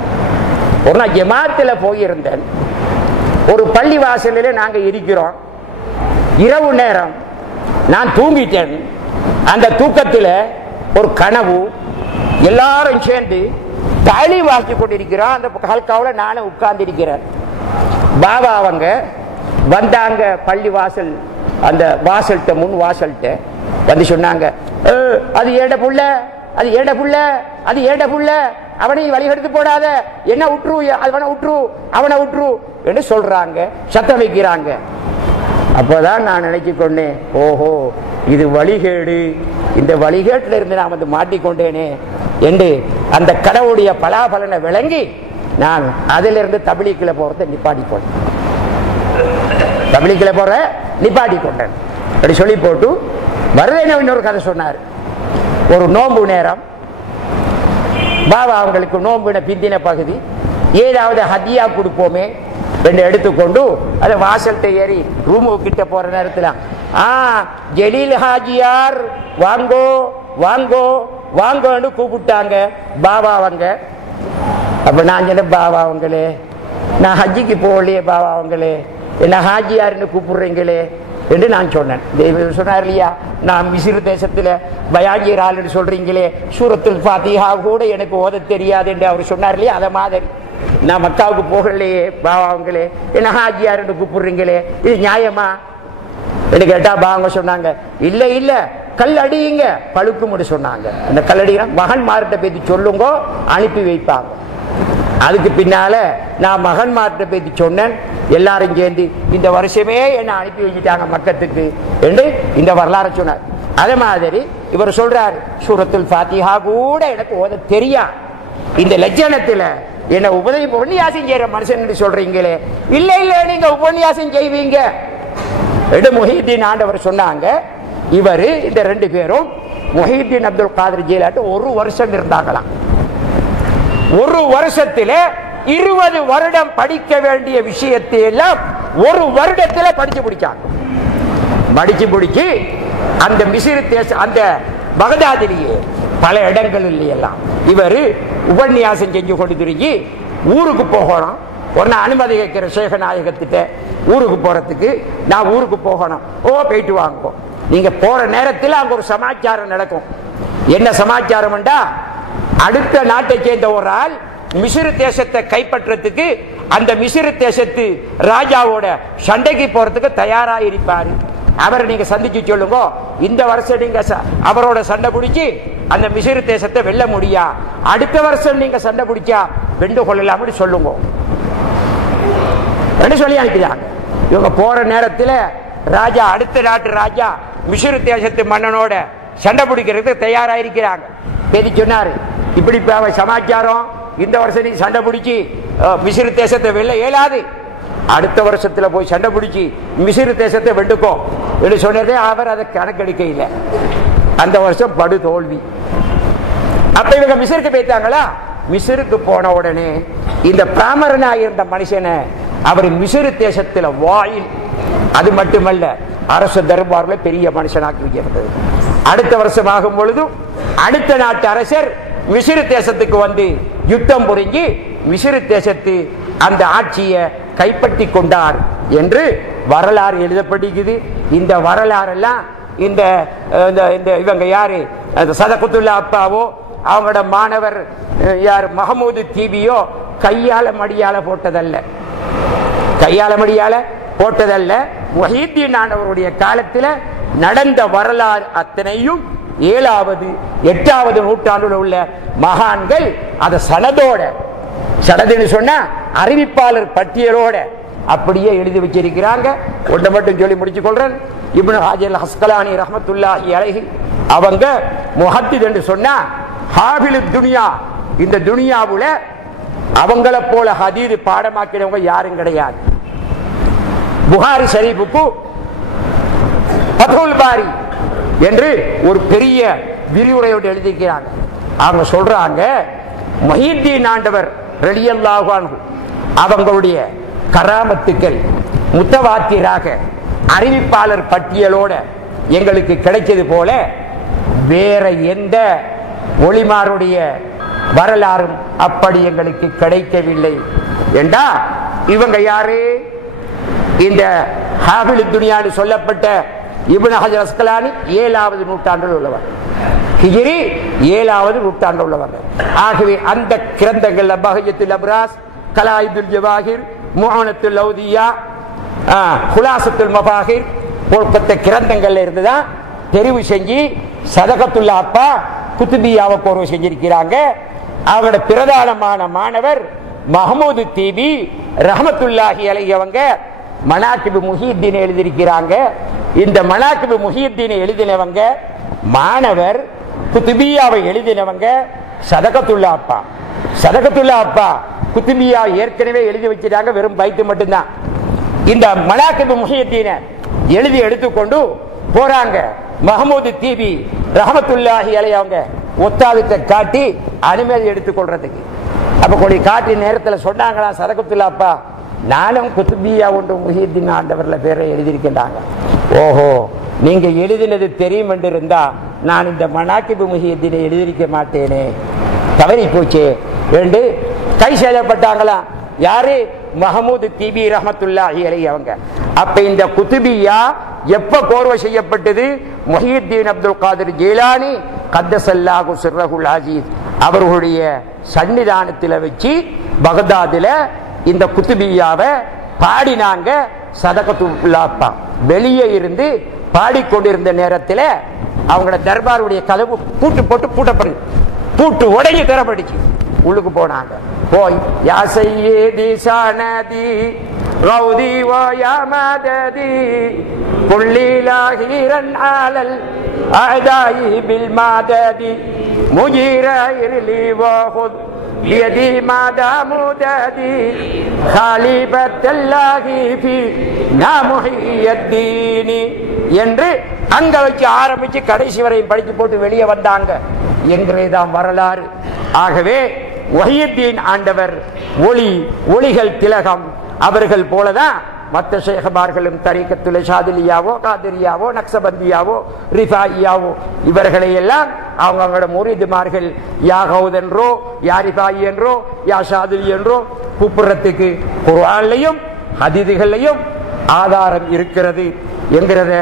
ஒரு நாள் ஜமாத்தில் போயிருந்தேன். ஒரு பள்ளி வாசலில் நாங்க இருக்கிறோம். இரவு நேரம் நான் தூங்கிட்டேன். அந்த தூக்கத்தில் ஒரு கனவு. எல்லாரும் சேர்ந்து தளி வாக்கி கொண்டிருக்கிறோம். அந்த ஹல்காவில் நானும் உட்கார்ந்து இருக்கிறேன். பாபா அவங்க வந்தாங்க பள்ளி வாசல் அந்த வாசல்கிட்ட முன் வாசல்கிட்ட வந்து சொன்னாங்க, அது ஏட புள்ள, அது ஏட புள்ள, அது ஏட புள்ள, அவனை வழிகெடுத்து போடாத, என்ன உற்று, அவனை உற்று, அவனை உற்று என்று சொல்றாங்க, சத்தம் வைக்கிறாங்க. அப்போதான் நான் நினைச்சு கொண்டேன், ஓஹோ இது வழிகேடு, இந்த வழிகேட்டில் இருந்து நான் வந்து மாட்டிக்கொண்டேனே என்று அந்த கடவுளுடைய பலாபலனை விளங்கி நான் அதிலிருந்து தபிலீக்கில் போறதை நிப்பாட்டி போட்டேன். தபிலீக்கில் போற நிப்பாட்டி கொண்டேன் அப்படி சொல்லி போட்டு வருதேன இன்னொரு கதை சொன்னார். ஒரு நோன்பு நேரம், பாபா அவங்களுக்கு நோன்புன பிந்தின பகுதி, ஏதாவது ஹதியா கொடுப்போமே என்று எடுத்துக்கொண்டு அதை வாசல்கிட்ட ஏறி ரூமுக்கு கிட்ட போற நேரத்தில், ஜலீல் ஹாஜியார் வாங்கோ வாங்கோ வாங்கோன்னு கூப்பிட்டாங்க பாபா அவங்க. அப்ப நான் சொன்ன, பாபா அவங்களே நான் ஹஜ்ஜிக்கு போகலையே, பாபா அவங்களே என்ன ஹாஜியார்னு கூப்பிடுறீங்களே என்று நான் சொன்னேன். சொன்னார் இல்லையா, நான் மிஸ்ர் தேசத்துல பயாஜியர் ஆளுன்னு சொல்றீங்களே, சூரத்துல் ஃபாத்திஹா கூட எனக்கு ஓத தெரியாது என்று அவர் சொன்னார் இல்லையா, அதை மாதிரி நான் மக்காவுக்கு போகலையே பாபா அவங்களே என்ன ஹாஜியார்னு கூப்பிடுறீங்களே, இது நியாயமா என்று கேட்டா பாவங்க சொன்னாங்க, இல்ல இல்ல கல் அடியுங்க பழுக்கும்னு சொன்னாங்க. அந்த கல்லடிக்கிற மகன்மார்கிட்ட பேசி சொல்லுங்க, அனுப்பி வைப்பாங்க. அதுக்கு பின்னால நான் மகன்மார்கிட்ட பேசி சொன்னேன், எல்லாரும் சேர்ந்து இந்த வருஷமே என்ன அனுப்பி வச்சுட்டாங்க மக்கத்துக்கு என்று இந்த வரலாறு சொன்னார். அதே மாதிரி இவர் சொல்றாரு, சூரத்துல் ஃபாத்திஹா கூட எனக்கு ஓத தெரியா, இந்த லட்சணத்துல என்ன உபன்யாசம் செய்யற மனுஷன் சொல்றீங்களே, இல்ல இல்ல நீங்க உபன்யாசம் செய்வீங்க என்று முஹியுத்தீன் ஆண்டவர் சொன்னாங்க. இவரு இந்த ரெண்டு பேரும் முஹியுத்தீன் அப்துல் காதர் ஜீலானி ஒரு வருஷம் இருந்தாங்களாம். ஒரு வருஷத்துல 20 வருடம் படிக்க வேண்டிய விஷயத்தை எல்லாம் ஒரு வருடத்துல படிச்சு முடிச்சாங்க. படிச்சு முடிச்சு அந்த மிஸ்ர் தேசம், அந்த பகதாதிலேயே பல இடங்களில் எல்லாம் இவர் உபன்யாசம் செஞ்சு கொண்டு திரும்பி ஊருக்கு போகணும். ஒரு நாள் அனுமதி கேட்கிற சேகநாயகத்திட்ட ஊருக்கு போறதுக்கு, நான் ஊருக்கு போகணும். போயிட்டு வாங்க. நீங்க போற நேரத்தில் அங்க ஒரு சமாச்சாரம் நடக்கும். என்ன சமாச்சாரம்? அடுத்த நாட்டை சேர்ந்த ஒரு ஆள் மிஸ்ர் தேசத்தை கைப்பற்றத்துக்கு அந்த மிஸ்ர் தேசத்து ராஜாவோட சண்டைக்கு போறதுக்கு தயாரா இருப்பாரு. அவரை நீங்க சந்திச்சு சொல்லுங்க, இந்த வருஷம் நீங்க அவரோட சண்டை பிடிச்சி அந்த மிஸ்ர் தேசத்தை வெல்ல முடியா, அடுத்த வருஷம் நீங்க சண்டை பிடிச்சா வெண்டு கொள்ளலாம் சொல்லுங்க சொல்லி அனுப்பினாங்க. இவங்க போற நேரத்தில் ராஜா, அடுத்த நாட்டு ராஜா மிஸ்ர் தேசத்து மன்னனோட சண்டை பிடிக்கிறதுக்கு தயாரா இருக்கிறாங்க. பேசி சொன்னாரு, இப்படி சமாச்சாரம், இந்த வருஷம் நீ சண்டை பிடிச்சி மிஸ்ர் தேசத்தை வெல்ல இயலாது, அடுத்த வருஷத்துல போய் சண்டை பிடிச்சி மிஸ்ர் தேசத்தை வெண்டுக்கோ என்று சொன்னதே அவர் அதை கணக்கெடுக்க இல்லை. அந்த வருஷம் படு தோல்வி. அப்ப இவங்க மிஸ்ருக்கு போயிட்டாங்களா. மிஸ்ருக்கு போன உடனே இந்த பிராமரனாக இருந்த மனுஷனை அவர் மிஸ்ர் தேசத்துல வாயில், அது மட்டுமல்ல அரசு தர்பார்ல பெரிய மனுஷனாக்கி வைக்கிறது. அடுத்த வருஷம் ஆகும் பொழுது அடுத்த நாட்டு அரசர் மிஸ்ர் தேசத்துக்கு வந்து யுத்தம் புரிஞ்சு மிஸ்ர் தேசத்து அந்த ஆட்சியை கைப்பற்றி கொண்டார் என்று வரலாறு எழுதப்படுகிறது. இந்த வரலாறெல்லாம் இந்த இவங்க யாரு, சதகுத்துல்லா அப்பாவோ அவங்களோட மாணவர் யார் மஹமூது தீபியோ கையால மடியால போட்டதல்ல, கையால மடியால போட்டதல்ல. முஹியுத்தீன் ஆண்டவருடைய காலத்தில் நடந்த வரலாறு அத்தனையும் 7வது 8வது நூற்றாண்டில் உள்ள மகான்கள் அதை சனதோட, சனதுன்னு சொன்னா அறிவிப்பாளர் பட்டியலோட அப்படியே எழுதி வச்சிருக்கிறாங்க. ஒன்றை மட்டும் சொல்லி முடிச்சு கொள்றேன். இப்னு ஹஜர் அஸ்கலானி ரஹ்மத்துல்லாஹி அலைஹி அவங்க முஹத்தித் என்று சொன்னா ஹாபிலு துனியா, இந்த துனியாவுல அவங்கள போல ஹதீஸ் பாடமாக்கினவங்க யாரும் கிடையாது. புகாரி ஷரீஃபுக்கு ஃபத்ஹுல் பாரி என்று ஒரு பெரிய விரிவுரையோடு எழுதிக்கிறாங்க. அவங்க சொல்றாங்க, முஹியுத்தீன் ஆண்டவர் ரலியல்லாஹு அன்ஹு அவங்களுடைய கராமத்துக்கள் முத்தவாத்திராக அறிவிப்பாளர் பட்டியலோட எங்களுக்கு கிடைச்சது போல வேற எந்த ஒளிமாருடைய வரலாறும் அப்படி எங்களுக்கு கிடைக்கவில்லை என்றா. இவங்க யாரு? இந்த ஹாபிலு துனியான்னு சொல்லப்பட்ட இப்னு ஹஜர் அஸ்கலானி 7வது நூற்றாண்டில் உள்ளவர், ஹிஜ்ரி 7வது நூற்றாண்டில் உள்ளவர். ஆகவே அந்த கிரந்தங்கள் பஹஜத்துல் அப்ராஸ், கலாயிதுல் ஜவாஹிர், முஆனத்துல் லௌதியா, குலாசத்துல் மஃபாஹிர் போல்பத்த கிரந்தங்கள்ல இருந்துதான் தெரிவு செஞ்சு சதகத்துல்லா அப்பா குத்துபியாவை கோர்வை செஞ்சிருக்கிறாங்க. அவங்களோட பிரதானமான மாணவர் மஹமூது தீபி ரஹமத்துல்லாஹி அலைஹி அவங்க மனாக்கிபு முஹியுத்தீன் எழுதியிருக்கிறாங்க. இந்த மனாக்கிபு முஹியுத்தீன் எழுதினவங்க மாணவர், குத்துபியாவை எழுதினவங்க சதகத்துல்லா அப்பா. சதகத்துல்லா அப்பா குத்துபியா ஏற்கனவே எழுதி வச்சிருக்காங்க, வெறும் பைத்து மட்டும்தான். இந்த மனாக்கிபு முஹியுத்தீன எழுதி எடுத்துக்கொண்டு போறாங்க. மஹமூது தீபி ரஹமத்துல்லாஹி அலைஹி அவங்க ஒத்தாதிட்ட காட்டி அனுமதி எடுத்துக்கொள்றதுக்கு அப்ப கொடி காட்டி நேரத்தில் சொன்னாங்களா சதகத்துல்லா அப்பா, நானும் குத்துபியா ஒன்று முஹியுத்தீன் ஆண்டவர்ல பேரை எழுதியிருக்கின்றாங்க. ஓஹோ, நீங்க எழுதினது தெரியும் என்று இருந்தா நான் இந்த மனாக்கிபு முஹியுத்தீனை எழுதியிருக்க மாட்டேனே, தவறி போச்சு என்று கை செய்யப்பட்டாங்களா. யாரு? மஹமூது தீபி ரஹமத்துல்லாஹி அலைஹி அவங்க. அப்ப இந்த குத்துபியா எப்ப கோர்வை செய்யப்பட்டது? முஹியுத்தீன் அப்துல் காதிர் ஜீலானி கத்தஸல்லாஹு சிர்ரஹுல் அஸீஸ் அவர்களுடைய சன்னிதானத்தில் வச்சு பகதாதுல இந்த குத்துபியாவை பாடினாங்க. சதகத்துல்லா அப்பா வெளியே இருந்து பாடிக்கொண்டிருந்த நேரத்தில் அவங்களோட தர்பாருடைய கதவு பூட்டு போட்டு பூட்டப்படுது, பூட்டு உடங்கி தரப்பட்டுச்சு. உள்ளுக்கு போனாங்க. போய் யா சய்யிதி ஸனதி கௌதி வ யா மததி குல்லி லாஹிரன் அலல் அதாயி பில் மததி முஜிரா இர்லி வ ஹுத் யதி மதா முததி காலிபத்தல்லாஹி ஃபி நாமுஹியத்தீன் என்று அங்க வச்சு ஆரம்பிச்சு கடைசி வரையும் படிச்சு போட்டு வெளியே வந்தாங்க என்கிறதான் வரலாறு. ஆகவே முஹியுத்தீன் ஆண்டவர் ஒளிகள் திலகம் அவர்கள் போலதான் மற்ற ஷேகமார்களும் தரீக்கத்துல் ஷாதிலியாவோ காதிரியாவோ நக்சபந்தியாவோ ரிஃபாயியாவோ இவர்களை எல்லாம் அவங்களோட முரீதுமார்கள் யா கௌத் என்றோ யா ரிஃபாயி என்றோ யா ஷாதிலி என்றோ கூப்பிடுறதுக்கு குர்ஆன்லையும் ஹதீதுகள்லையும் ஆதாரம் இருக்கிறது என்கிறத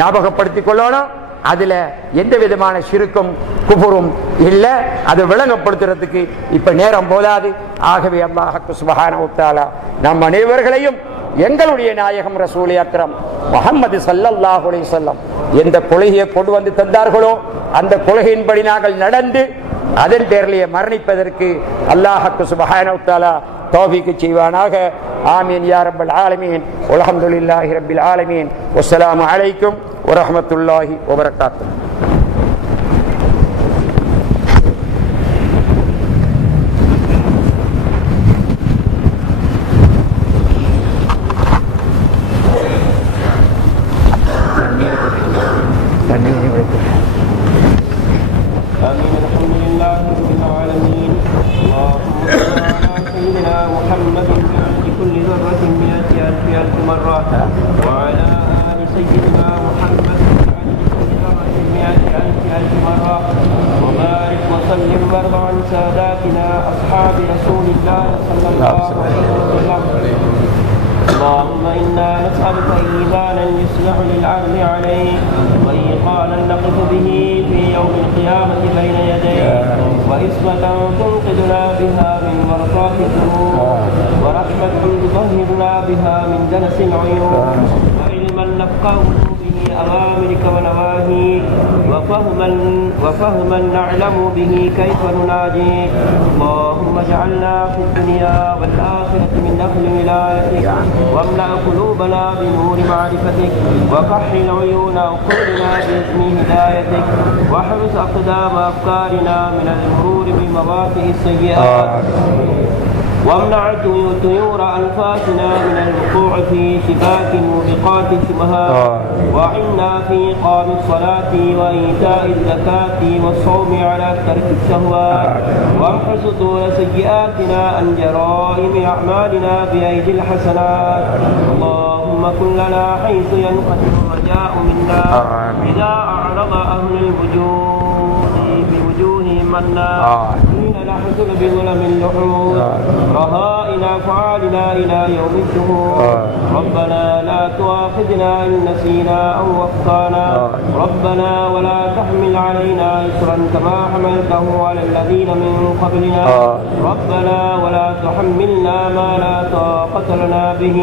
ஞாபகப்படுத்திக் கொள்ளணும். அதுல எந்த விதமான ஷிருக்கும் குஃபுரும் இல்ல. அதை விளங்கப்படுத்துறதுக்கு இப்ப நேரம் போதாது. ஆகவே அல்லாஹ் சுப்ஹானஹு வ தஆலா நம் அனைவர்களையும் எங்களுடைய நாயகம் ரசூல் அக்ரம் முஹம்மது ஸல்லல்லாஹு அலைஹி வஸல்லம் எந்த கொள்கையை கொண்டு வந்து தந்தார்களோ அந்த கொள்கையின்படி நாங்கள் நடந்து அதன் பேரிலேயே மரணிப்பதற்கு அல்லாஹ் சுப்ஹானஹு வ தஆலா தௌஃபீக் செய்வானாக. ஆமீன் யா ரப்பல் ஆலமீன். வல்ஹம்துலில்லாஹி ரப்பில் ஆலமீன். வஸ்ஸலாமு அலைக்கும் வரஹ்மத்துல்லாஹி வபரகாத்துஹு. اللهم إنا نسألك إيمانا يصلح للعبد عليه وإيقانا نقف به في يوم القيامة بين يديه وإصمة تنقذنا بها من ورطات الذنوب ورحمة تطهرنا بها من دنس العيون وعلما نفقه به أوامرك ونواهيك وفهما نعلم به كيف نناجيك. اللهم اجعلنا في الدنيا والآخرة من أهل ولايتك واملأ قلوبنا بنور معرفتك وكحل عيون عقولنا باسم هدايتك واحرس أقدام أفكارنا من المرور بمواقع السيئات وامنع طيور أنفاسنا من الوقوع في شباك موبقات الشبهات وعنا في إقام الصلاة وإيتاء الزكاة والصوم على ترك الشهوات وامحو سطور سيئاتنا عن جرائم أعمالنا بأيدي الحسنات. اللهم كن لنا حيث ينقسم الرجاء منا إذا أعرض أهل الوجود بوجوههم منا حين نحزن بظلم اللحوم رهائن أفعالنا إلى يوم الدهور ربنا لا تؤاخذنا إن نسينا أو أخطأنا ربنا ولا تحمل علينا إصرا كما حملته على الذين من قبلنا ربنا ولا تحملنا ما لا طاقة لنا به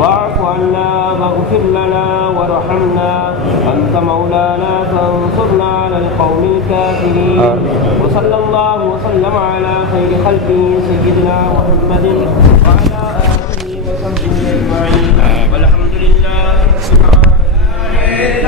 واعف عنا واغفر لنا وارحمنا أنت مولانا فانصرنا على القوم الكافرين وصلى الله وسلم على خير خلقه سيدنا محمد وعلى آله وصحبه أجمعين والحمد لله رب العالمين.